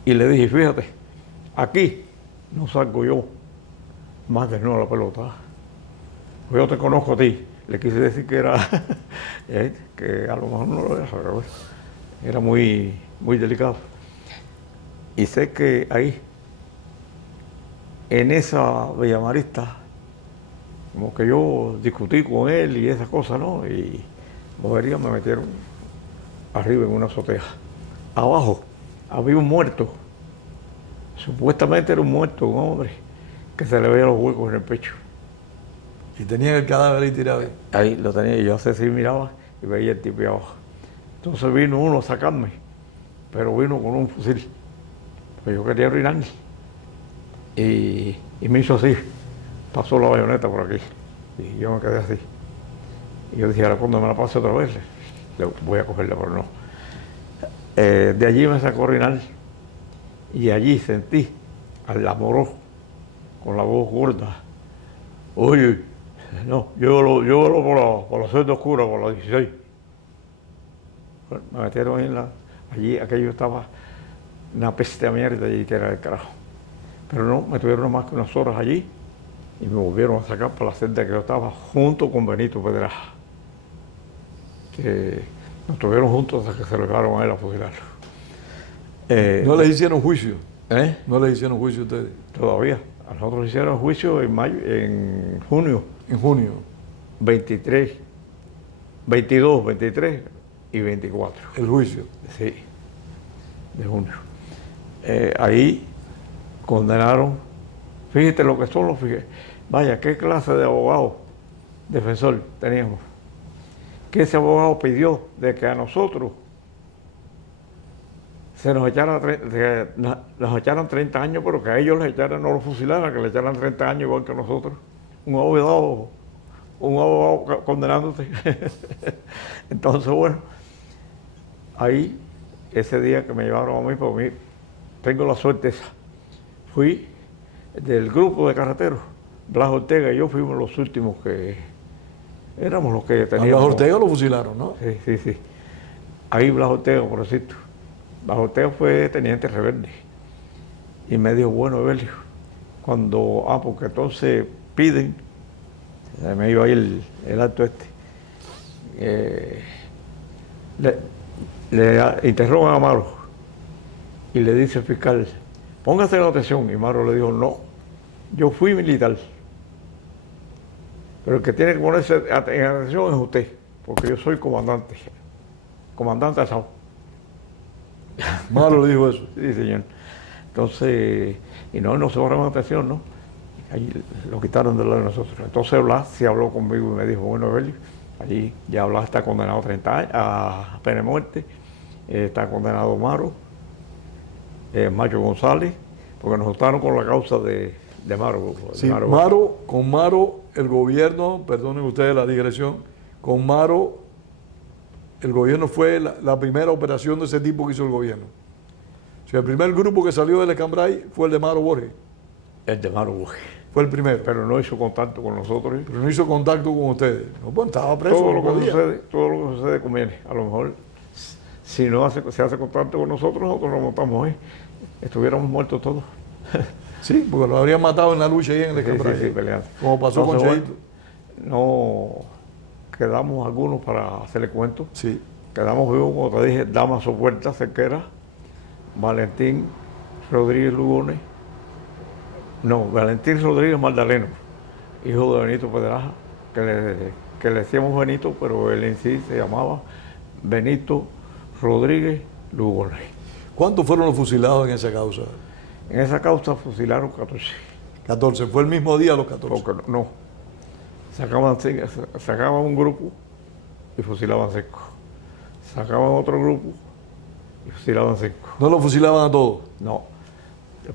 Y le dije, fíjate, aquí no salgo yo más de nuevo a la pelota. Yo te conozco a ti. Le quise decir que era que a lo mejor no lo era, pero era muy, muy delicado. Y sé que ahí, en esa Villamarista, como que yo discutí con él y esas cosas, ¿no? Y boberías me metieron arriba en una azotea. Abajo había un muerto. Supuestamente era un muerto, un hombre, que se le veían los huecos en el pecho. Y tenían el cadáver ahí tirado. Ahí lo tenía, y yo así miraba y veía el tipo ahí abajo. Entonces vino uno a sacarme, pero vino con un fusil. Pues yo quería orinar. Y me hizo así, pasó la bayoneta por aquí. Y yo me quedé así. Y yo dije, ahora cuando me la pase otra vez, le voy a cogerla, pero no. De allí me sacó a orinar. Y allí sentí al Amoró, con la voz gorda. Oye, no, llévalo por la celda oscura, por la 16. Bueno, me metieron ahí allí, aquello estaba una peste de mierda allí que era el carajo. Pero no, me tuvieron más que unas horas allí y me volvieron a sacar para la celda que yo estaba junto con Benito Pedraja. Que nos tuvieron juntos hasta que se lo llevaron a él a fusilarlo. ¿No les hicieron juicio? ¿No les hicieron juicio a ustedes? Todavía. A nosotros hicieron juicio en junio. En junio. 23, 22, 23 y 24. ¿El juicio? Sí, de junio. Ahí condenaron, fíjate lo que son los fíjate. Vaya, qué clase de abogado defensor teníamos. Que ese abogado pidió de que a nosotros se nos echaran 30 años, pero que a ellos les echaran, no los fusilaran, que le echaran 30 años igual que a nosotros. Un abogado condenándote. Entonces, bueno, ahí, ese día que me llevaron a mí, por mí, tengo la suerte esa. Fui del grupo de carreteros, Blas Ortega y yo fuimos los últimos que éramos los que teníamos. A Blas Ortega lo fusilaron, ¿no? Sí. Ahí Blas Ortega, por decirlo. Blas Ortega fue teniente rebelde. Y me dijo, bueno, Evelio, porque entonces piden, me iba ahí el acto este, le interrogan a Maro y le dice el fiscal, póngase en atención. Y Maro le dijo, no, yo fui militar, pero el que tiene que ponerse en atención es usted, porque yo soy comandante asado. Maro le dijo eso. Sí, señor. Entonces, y no se borraron atención, ¿no? Ahí lo quitaron de lado de nosotros. Entonces Blas sí habló conmigo y me dijo, bueno, Evelio, allí ya Blas está condenado a 30 años, a pena de muerte, está condenado Maro, Macho González, porque nos votaron con la causa de Maro. Sí, con Maro, el gobierno, perdonen ustedes la digresión, con Maro, el gobierno fue la primera operación de ese tipo que hizo el gobierno. O sea, el primer grupo que salió del Escambray fue el de Maro Borges. El de Maro Borges. Fue el primero. Pero no hizo contacto con nosotros. Pero no hizo contacto con ustedes. No, pues estaba preso. Todo lo que sucede conviene. A lo mejor, si no se hace contacto con nosotros lo montamos hoy. Estuviéramos muertos todos. Sí, porque lo habrían matado en la lucha ahí en el Escambray. Sí, peleando. Como pasó con Cheito. No quedamos algunos para hacerle cuento. Sí. Quedamos vivos, como te dije, Damaso Puerta, Cerquera, Valentín Rodríguez Lugones. No, Valentín Rodríguez Magdaleno, hijo de Benito Pedraja, que le decíamos Benito, pero él en sí se llamaba Benito Rodríguez Lugones. ¿Cuántos fueron los fusilados en esa causa? En esa causa fusilaron 14. 14, fue el mismo día los 14. Porque no, sacaban un grupo y fusilaban 5. Sacaban otro grupo y fusilaban 5. ¿No los fusilaban a todos? No.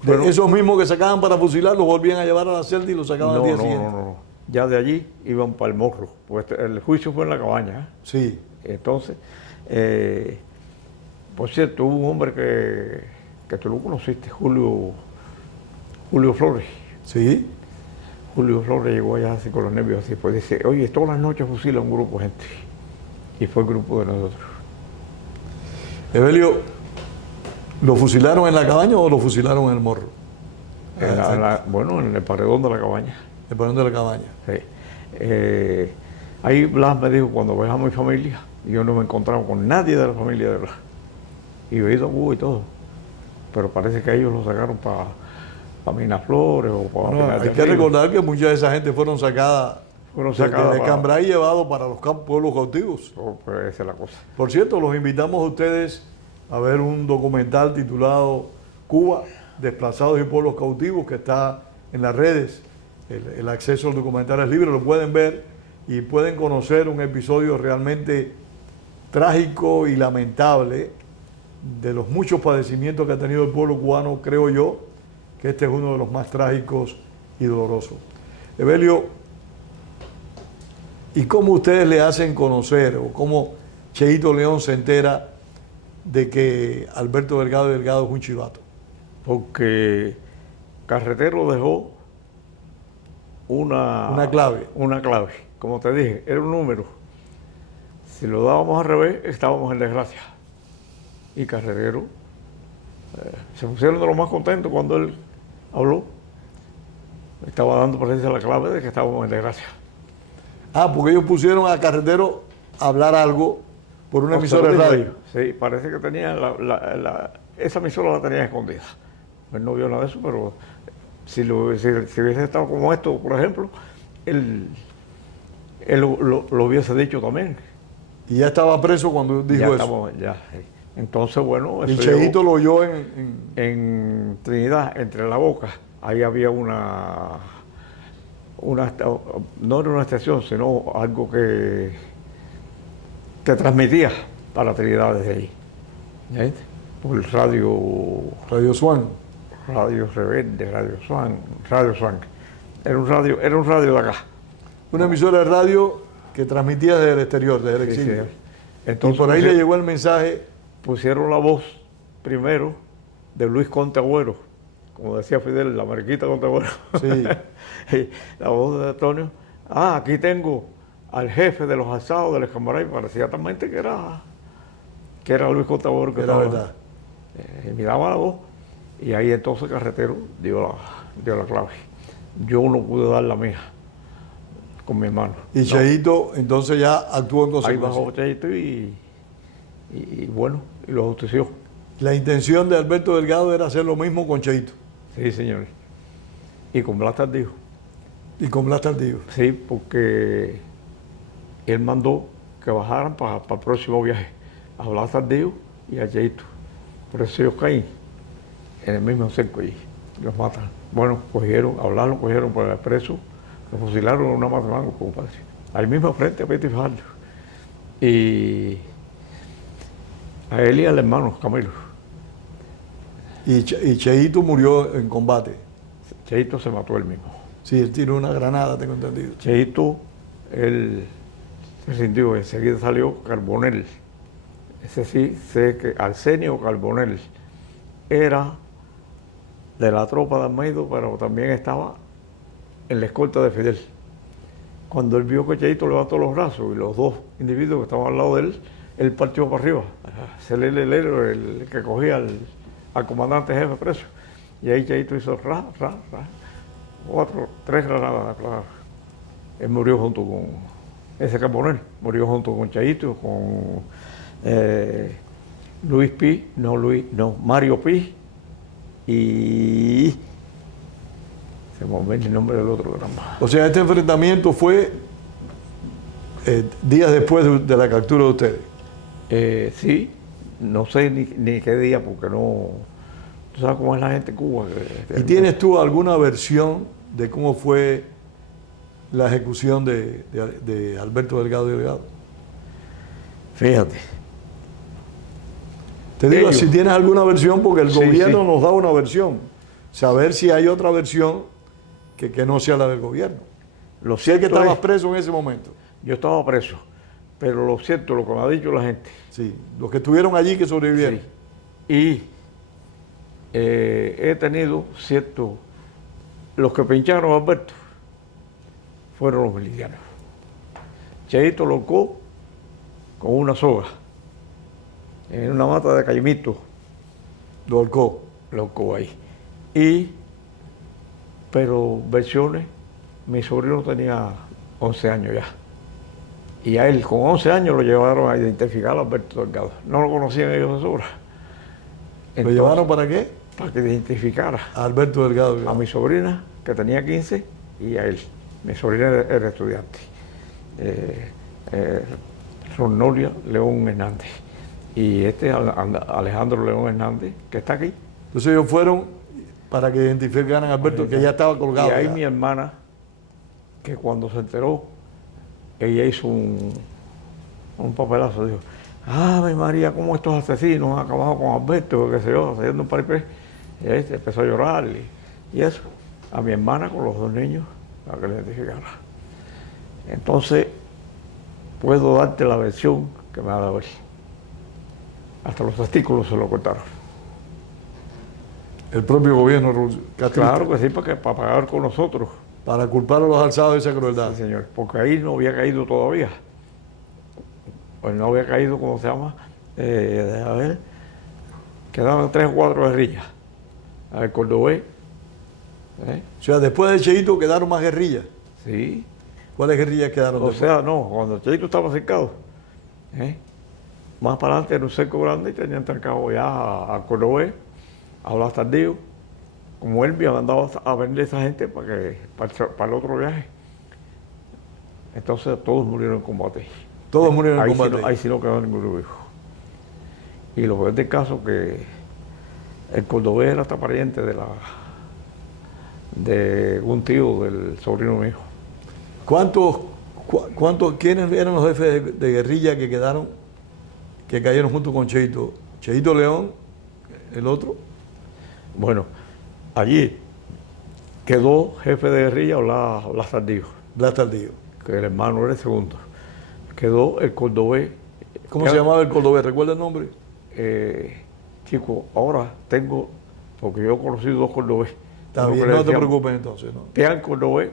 De esos mismos que sacaban para fusilar, los volvían a llevar a la celda y los sacaban al día siguiente. No. Ya de allí iban para el morro, pues el juicio fue en la cabaña. Sí. Entonces, por cierto, hubo un hombre que tú lo conociste, Julio Flores. Sí. Julio Flores llegó allá así con los nervios así, pues dice, oye, todas las noches fusila un grupo de gente. Y fue el grupo de nosotros. Evelio, ¿lo fusilaron en la cabaña o lo fusilaron en el morro? Bueno, en el paredón de la cabaña. El paredón de la cabaña. Sí. Ahí Blas me dijo, cuando ves a mi familia, yo no me encontraba con nadie de la familia de Blas. Y he ido a Cuba y todo. Pero parece que ellos lo sacaron para Miraflores o para... Bueno, hay que recordar que mucha de esa gente fueron sacadas de Cambrai y llevados para los pueblos cautivos. Pues esa es la cosa. Por cierto, los invitamos a ustedes a ver un documental titulado Cuba, Desplazados y Pueblos Cautivos, que está en las redes. El acceso al documental es libre, lo pueden ver y pueden conocer un episodio realmente trágico y lamentable de los muchos padecimientos que ha tenido el pueblo cubano. Creo yo que este es uno de los más trágicos y dolorosos. Evelio, ¿y cómo ustedes le hacen conocer o cómo Cheito León se entera de que Alberto Delgado es un chivato? Porque Carretero dejó una clave. Una clave. Como te dije, era un número. Si lo dábamos al revés, estábamos en desgracia. Y Carretero se pusieron de lo más contentos cuando él habló. Estaba dando presencia a la clave de que estábamos en desgracia. Ah, porque ellos pusieron a Carretero a hablar algo por una emisora de radio. Sí, parece que tenía esa emisora la tenía escondida. Él no vio nada de eso, pero si hubiese estado como esto, por ejemplo, él lo hubiese dicho también. Y ya estaba preso cuando dijo eso. Entonces, bueno... El Cheito lo oyó en Trinidad, entre la boca. Ahí había no era una estación, sino algo que transmitía para Trinidad desde ahí. ¿Ya viste? Por Radio Swan. Radio Rebelde, Radio Swan. Era un radio de acá. Una emisora de radio que transmitía desde el exterior, desde el exilio. Sí. Entonces, y por ahí le llegó el mensaje. Pusieron la voz primero de Luis Conte Agüero, como decía Fidel, la mariquita Conte Agüero. Sí. La voz de Antonio. Aquí tengo al jefe de los asados del Escambray, parecía también que era Luis Conte Agüero. Que era verdad. Miraba la voz y ahí entonces Carretero dio la clave. Yo no pude dar la mía con mi hermano. Y Cheito entonces ya actuó en consecuencia. Ahí bajó Cheito y bueno, y lo justició. La intención de Alberto Delgado era hacer lo mismo con Cheito. Sí, señor. Y con Blas Tardío. Y con Blas Tardío. Sí, porque él mandó que bajaran para el próximo viaje a Blas Tardío y a Cheito. Por eso ellos caí en el mismo cerco y los matan. Bueno, cogieron por el expreso, lo fusilaron en una mata de mango, compadre. Ahí mismo frente a Petit Fajardo. Y a él y al hermano Camilo. Y Cheito murió en combate. Cheito se mató él mismo. Sí, él tiró una granada, tengo entendido. Cheito, él se rindió, enseguida salió Carbonell. Ese sí, sé que Arsenio Carbonell era de la tropa de Almeida, pero también estaba en la escolta de Fidel. Cuando él vio que Cheito levantó los brazos y los dos individuos que estaban al lado de él partió para arriba. Ser el héroe, el que cogía al comandante jefe preso. Y ahí Cheito hizo tres granadas. Claro. Él murió junto con ese Carbonell, murió junto con Cheito, con Mario Pi y se me olvidó el nombre del otro gran más. O sea, este enfrentamiento fue días después de la captura de ustedes. Sí, no sé ni qué día, porque no. Tú sabes cómo es la gente en Cuba. ¿Y tienes tú alguna versión de cómo fue la ejecución de Alberto Delgado Delgado? Fíjate. Te digo, si tienes alguna versión, porque el gobierno nos da una versión. Saber si hay otra versión que no sea la del gobierno. Lo Si es que cierto estabas preso en ese momento. Yo estaba preso, pero lo cierto, lo que me ha dicho la gente. Sí, los que estuvieron allí que sobrevivieron. Sí. Y he tenido cierto. Los que pincharon a Alberto fueron los milicianos. Cheito lo ahorcó con una soga en una mata de caimito. Lo ahorcó. Lo ahorcó ahí. Pero versiones, mi sobrino tenía 11 años ya. Y a él con 11 años lo llevaron a identificar a Alberto Delgado. No lo conocían ellos de sobra. ¿Lo llevaron para qué? Para que identificara A Alberto Delgado Delgado. a mi sobrina, que tenía 15, y a él. Mi sobrina era estudiante. Ronolia León Hernández. Y Alejandro León Hernández, que está aquí. Entonces ellos fueron para que identificaran a Alberto, que ya estaba colgado. Y ahí ya. mi hermana, que cuando se enteró, ella hizo un papelazo, dijo: ¡Ave María, cómo estos asesinos han acabado con Alberto! Que se yo, haciendo un paripé. Y ahí empezó a llorar y eso. A mi hermana con los dos niños, para que le identificara. Entonces, puedo darte la versión que me ha dado él. Hasta los testículos se lo cortaron. El propio gobierno castrista. Claro que sí, para pagar con nosotros. Para culpar a los alzados de esa crueldad. Sí, señor, porque ahí no había caído todavía. Pues no había caído, ¿cómo se llama? A ver, quedaban 3 o 4 guerrillas. A ver, Cordobés. O sea, después de Cheito quedaron más guerrillas. Sí. ¿Cuáles guerrillas quedaron O después? sea, no, cuando Cheito estaba cercado, más para adelante era un cerco grande y tenían trancado ya a Cordobés, a Blas Tardío. Como él había mandado a vender a esa gente para el otro viaje. Entonces todos murieron en combate. Todos murieron en Ahí combate. Sí, ahí sí no quedó ningún hijo. Y lo peor del caso que el cordobés era hasta pariente de un tío del sobrino mío. ¿Quiénes eran los jefes de guerrilla que cayeron junto con Cheito? Cheito León, el otro. Bueno, allí quedó jefe de guerrilla Blas Tardío. Blas Tardío. Que el hermano era el segundo. Quedó el cordobés. ¿Cómo se llamaba el cordobés? ¿Recuerda el nombre? Chico, ahora tengo, porque yo he conocido 2 cordobés. Está bien, no te preocupes entonces. ¿No? Tean Cordobés,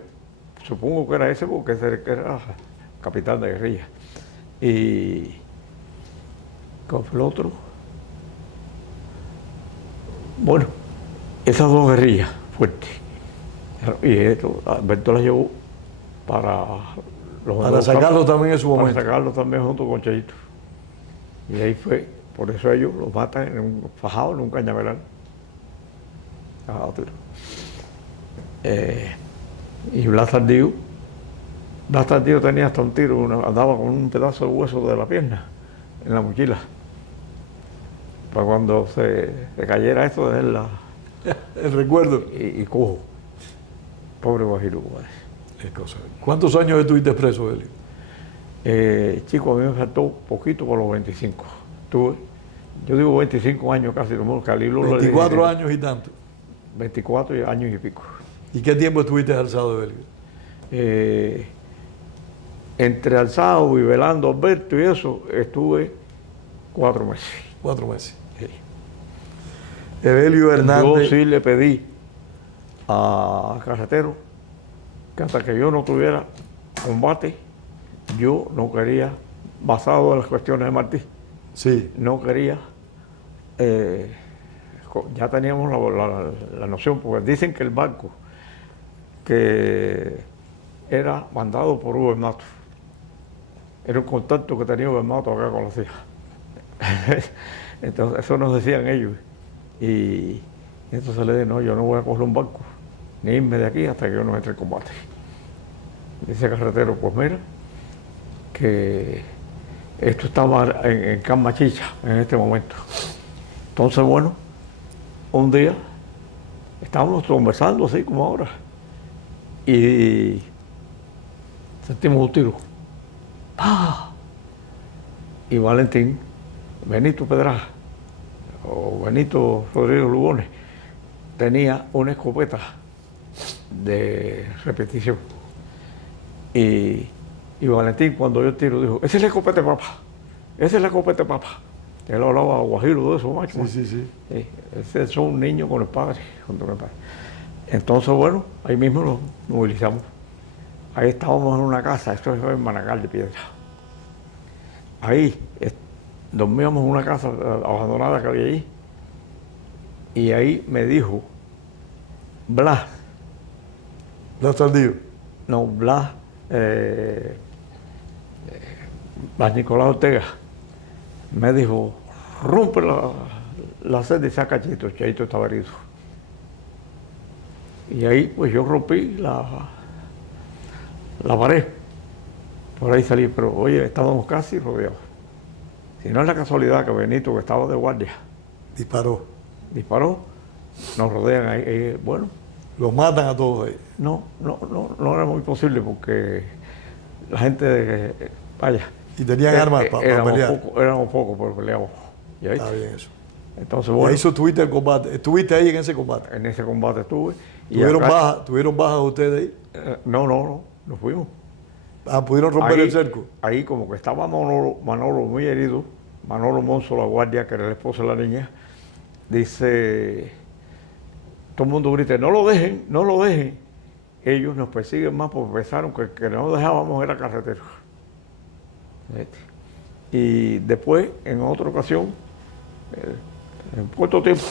supongo que era ese porque ese era capitán de guerrilla. Y ¿cuál fue el otro? Bueno, esas 2 guerrillas fuertes. Y esto, Alberto las llevó para sacarlos también en su momento. Para sacarlos también junto con Cheito. Y ahí fue, por eso ellos los matan en un fajado, en un cañaveral. Y Blas Tardío tenía hasta un tiro, andaba con un pedazo de hueso de la pierna en la mochila. Para cuando se cayera esto de él el recuerdo. Y cojo. Pobre Guajiro. ¿Cuántos años estuviste preso, Elio? Chico, a mí me faltó poquito por los 25. Estuve yo digo 25 años casi, como Calilo. 24 años y tanto. 24 años y pico. ¿Y qué tiempo estuviste alzado de Belvio? Entre alzado y velando a Alberto y eso, estuve 4 meses. 4 meses. Sí. Evelio Hernández. Yo sí le pedí a Carretero que hasta que yo no tuviera combate, yo no quería, basado en las cuestiones de Martí, Sí. no quería, ya teníamos la noción, porque dicen que el barco que era mandado por Hugo Mato, era un contacto que tenía Hugo Mato acá con las hijas. Entonces, eso nos decían ellos. Y entonces le dije, no, yo no voy a coger un barco, ni irme de aquí hasta que yo no entre en combate. Dice Carretero, pues mira, que esto estaba en Camachicha en este momento. Entonces, bueno, un día estábamos conversando así como ahora y sentimos un tiro. ¡Pah! Y Valentín, Benito Pedraja, o Benito Rodríguez Lugones, tenía una escopeta de repetición. Y Valentín, cuando yo tiro, dijo, esa es la escopeta de papá, esa es la escopeta de papá. Él hablaba guajiro de eso, macho. Sí, sí, sí. Sí, ese es un niño con el padre, junto con el padre. Entonces, bueno, ahí mismo nos movilizamos. Ahí estábamos en una casa, esto es en Manacal de Piedra. Ahí dormíamos en una casa abandonada que había allí. Y ahí me dijo, Blas. ¿Blas Tardío? No, Blas Nicolás Ortega. Me dijo, rompe la celda y saca a Chito. Chito estaba herido. Y ahí pues yo rompí la pared. Por ahí salí, pero oye, estábamos casi rodeados. Si no es la casualidad que Benito, que estaba de guardia, disparó, nos rodean ahí. Bueno. Los matan a todos ahí. No era muy posible porque la gente, vaya. Y tenían armas para pelear. Éramos pocos, pero peleamos. ¿Y ahí? Está bien eso. Entonces, bueno. Y ahí estuviste el combate. ¿Estuviste ahí en ese combate? En ese combate estuve. ¿Tuvieron bajas ustedes ahí? No, nos fuimos. ¿Pudieron romper el cerco? Ahí como que estaba Manolo muy herido, Manolo Monzo, la guardia, que era el esposo de la niña, dice, todo el mundo grita, no lo dejen. Ellos nos persiguen más porque pensaron que no dejábamos era Carretero. Y después, en otra ocasión, en poco tiempo.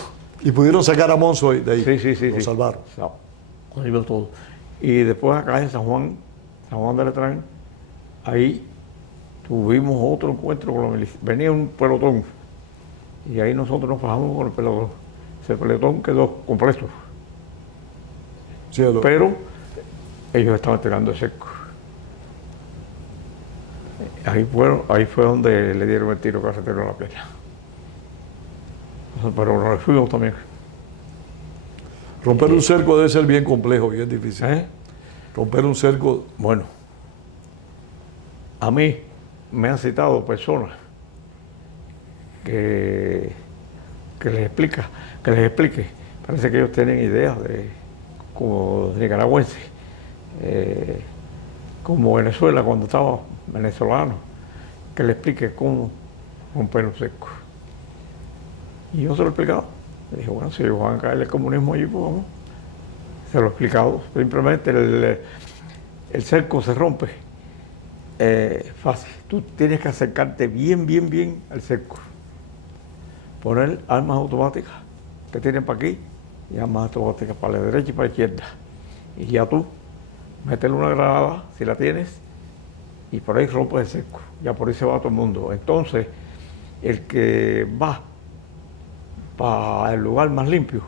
¿Y pudieron sacar a Monzo de ahí? Sí. Lo salvaron. Ahí va todo. Y después acá en San Juan de Letrán, ahí tuvimos otro encuentro con los militares. Venía un pelotón y ahí nosotros nos bajamos con el pelotón. Ese pelotón quedó completo. Cielo. Pero ellos estaban tirando el cerco. Ahí fue donde le dieron el tiro Carretero en la pierna. Pero nos fuimos también. Romper un cerco debe ser bien complejo, bien difícil. Romper un cerco. Bueno, a mí me han citado personas que les explique. Parece que ellos tienen ideas como nicaragüenses, como Venezuela cuando estaba venezolano, que le explique cómo romper un cerco. Y yo se lo he explicado. Le dije, bueno, si ellos van a caer el comunismo allí, pues vamos. Se lo he explicado. Simplemente el cerco se rompe. Fácil. Tú tienes que acercarte bien al cerco. Poner armas automáticas que tienen para aquí y armas automáticas para la derecha y para la izquierda. Y ya tú, meterle una granada, si la tienes, y por ahí rompes el cerco. Ya por ahí se va todo el mundo. Entonces, el que va para el lugar más limpio,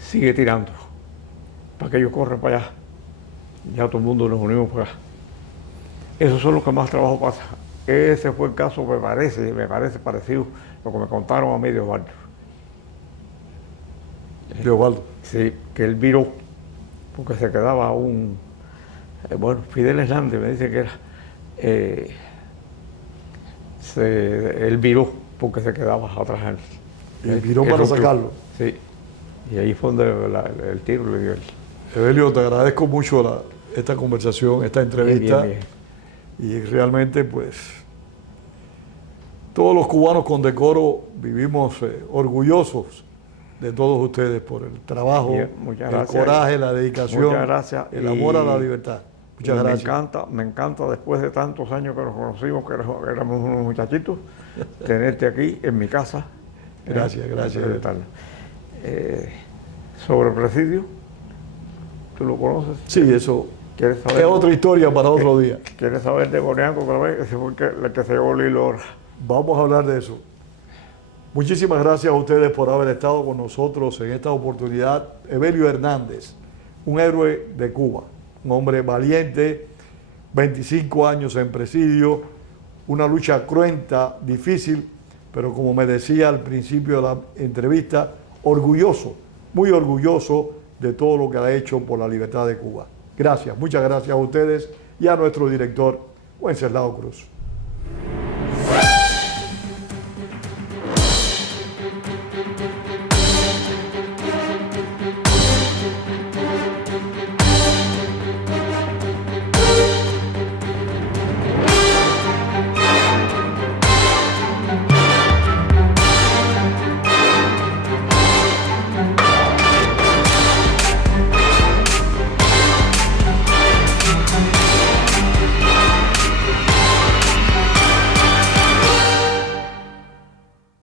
sigue tirando, para que ellos corran para allá. Ya todo el mundo nos unimos para allá. Esos son los que más trabajo pasa. Ese fue el caso, me parece parecido a lo que me contaron a mí de Osvaldo. ¿De Osvaldo? Sí, que él viró, porque se quedaba Fidel Hernández me dice que era, él viró porque se quedaba atrás. Y viró para rompió. sacarlo. Sí. Y ahí fue donde el tiro le dio él. Evelio, te agradezco mucho esta conversación, esta entrevista. Bien. Y realmente, pues, todos los cubanos con decoro vivimos orgullosos de todos ustedes por el trabajo, Bien, el muchas gracias. coraje, la dedicación, Muchas gracias. el amor a la libertad. Muchas Y gracias. me encanta después de tantos años que nos conocimos, que éramos unos muchachitos, tenerte aquí en mi casa. Gracias, gracias. Sobre presidio, ¿tú lo conoces? Sí, eso ¿Quieres es saber? otra historia para otro día. ¿Quieres saber de Coreano otra vez? Ese fue el que se llevó el hilo ahora. Vamos a hablar de eso. Muchísimas gracias a ustedes por haber estado con nosotros en esta oportunidad. Evelio Hernández, un héroe de Cuba, un hombre valiente, 25 años en presidio, una lucha cruenta, difícil, pero como me decía al principio de la entrevista, orgulloso, muy orgulloso de todo lo que ha hecho por la libertad de Cuba. Gracias, muchas gracias a ustedes y a nuestro director, Wenceslao Cruz.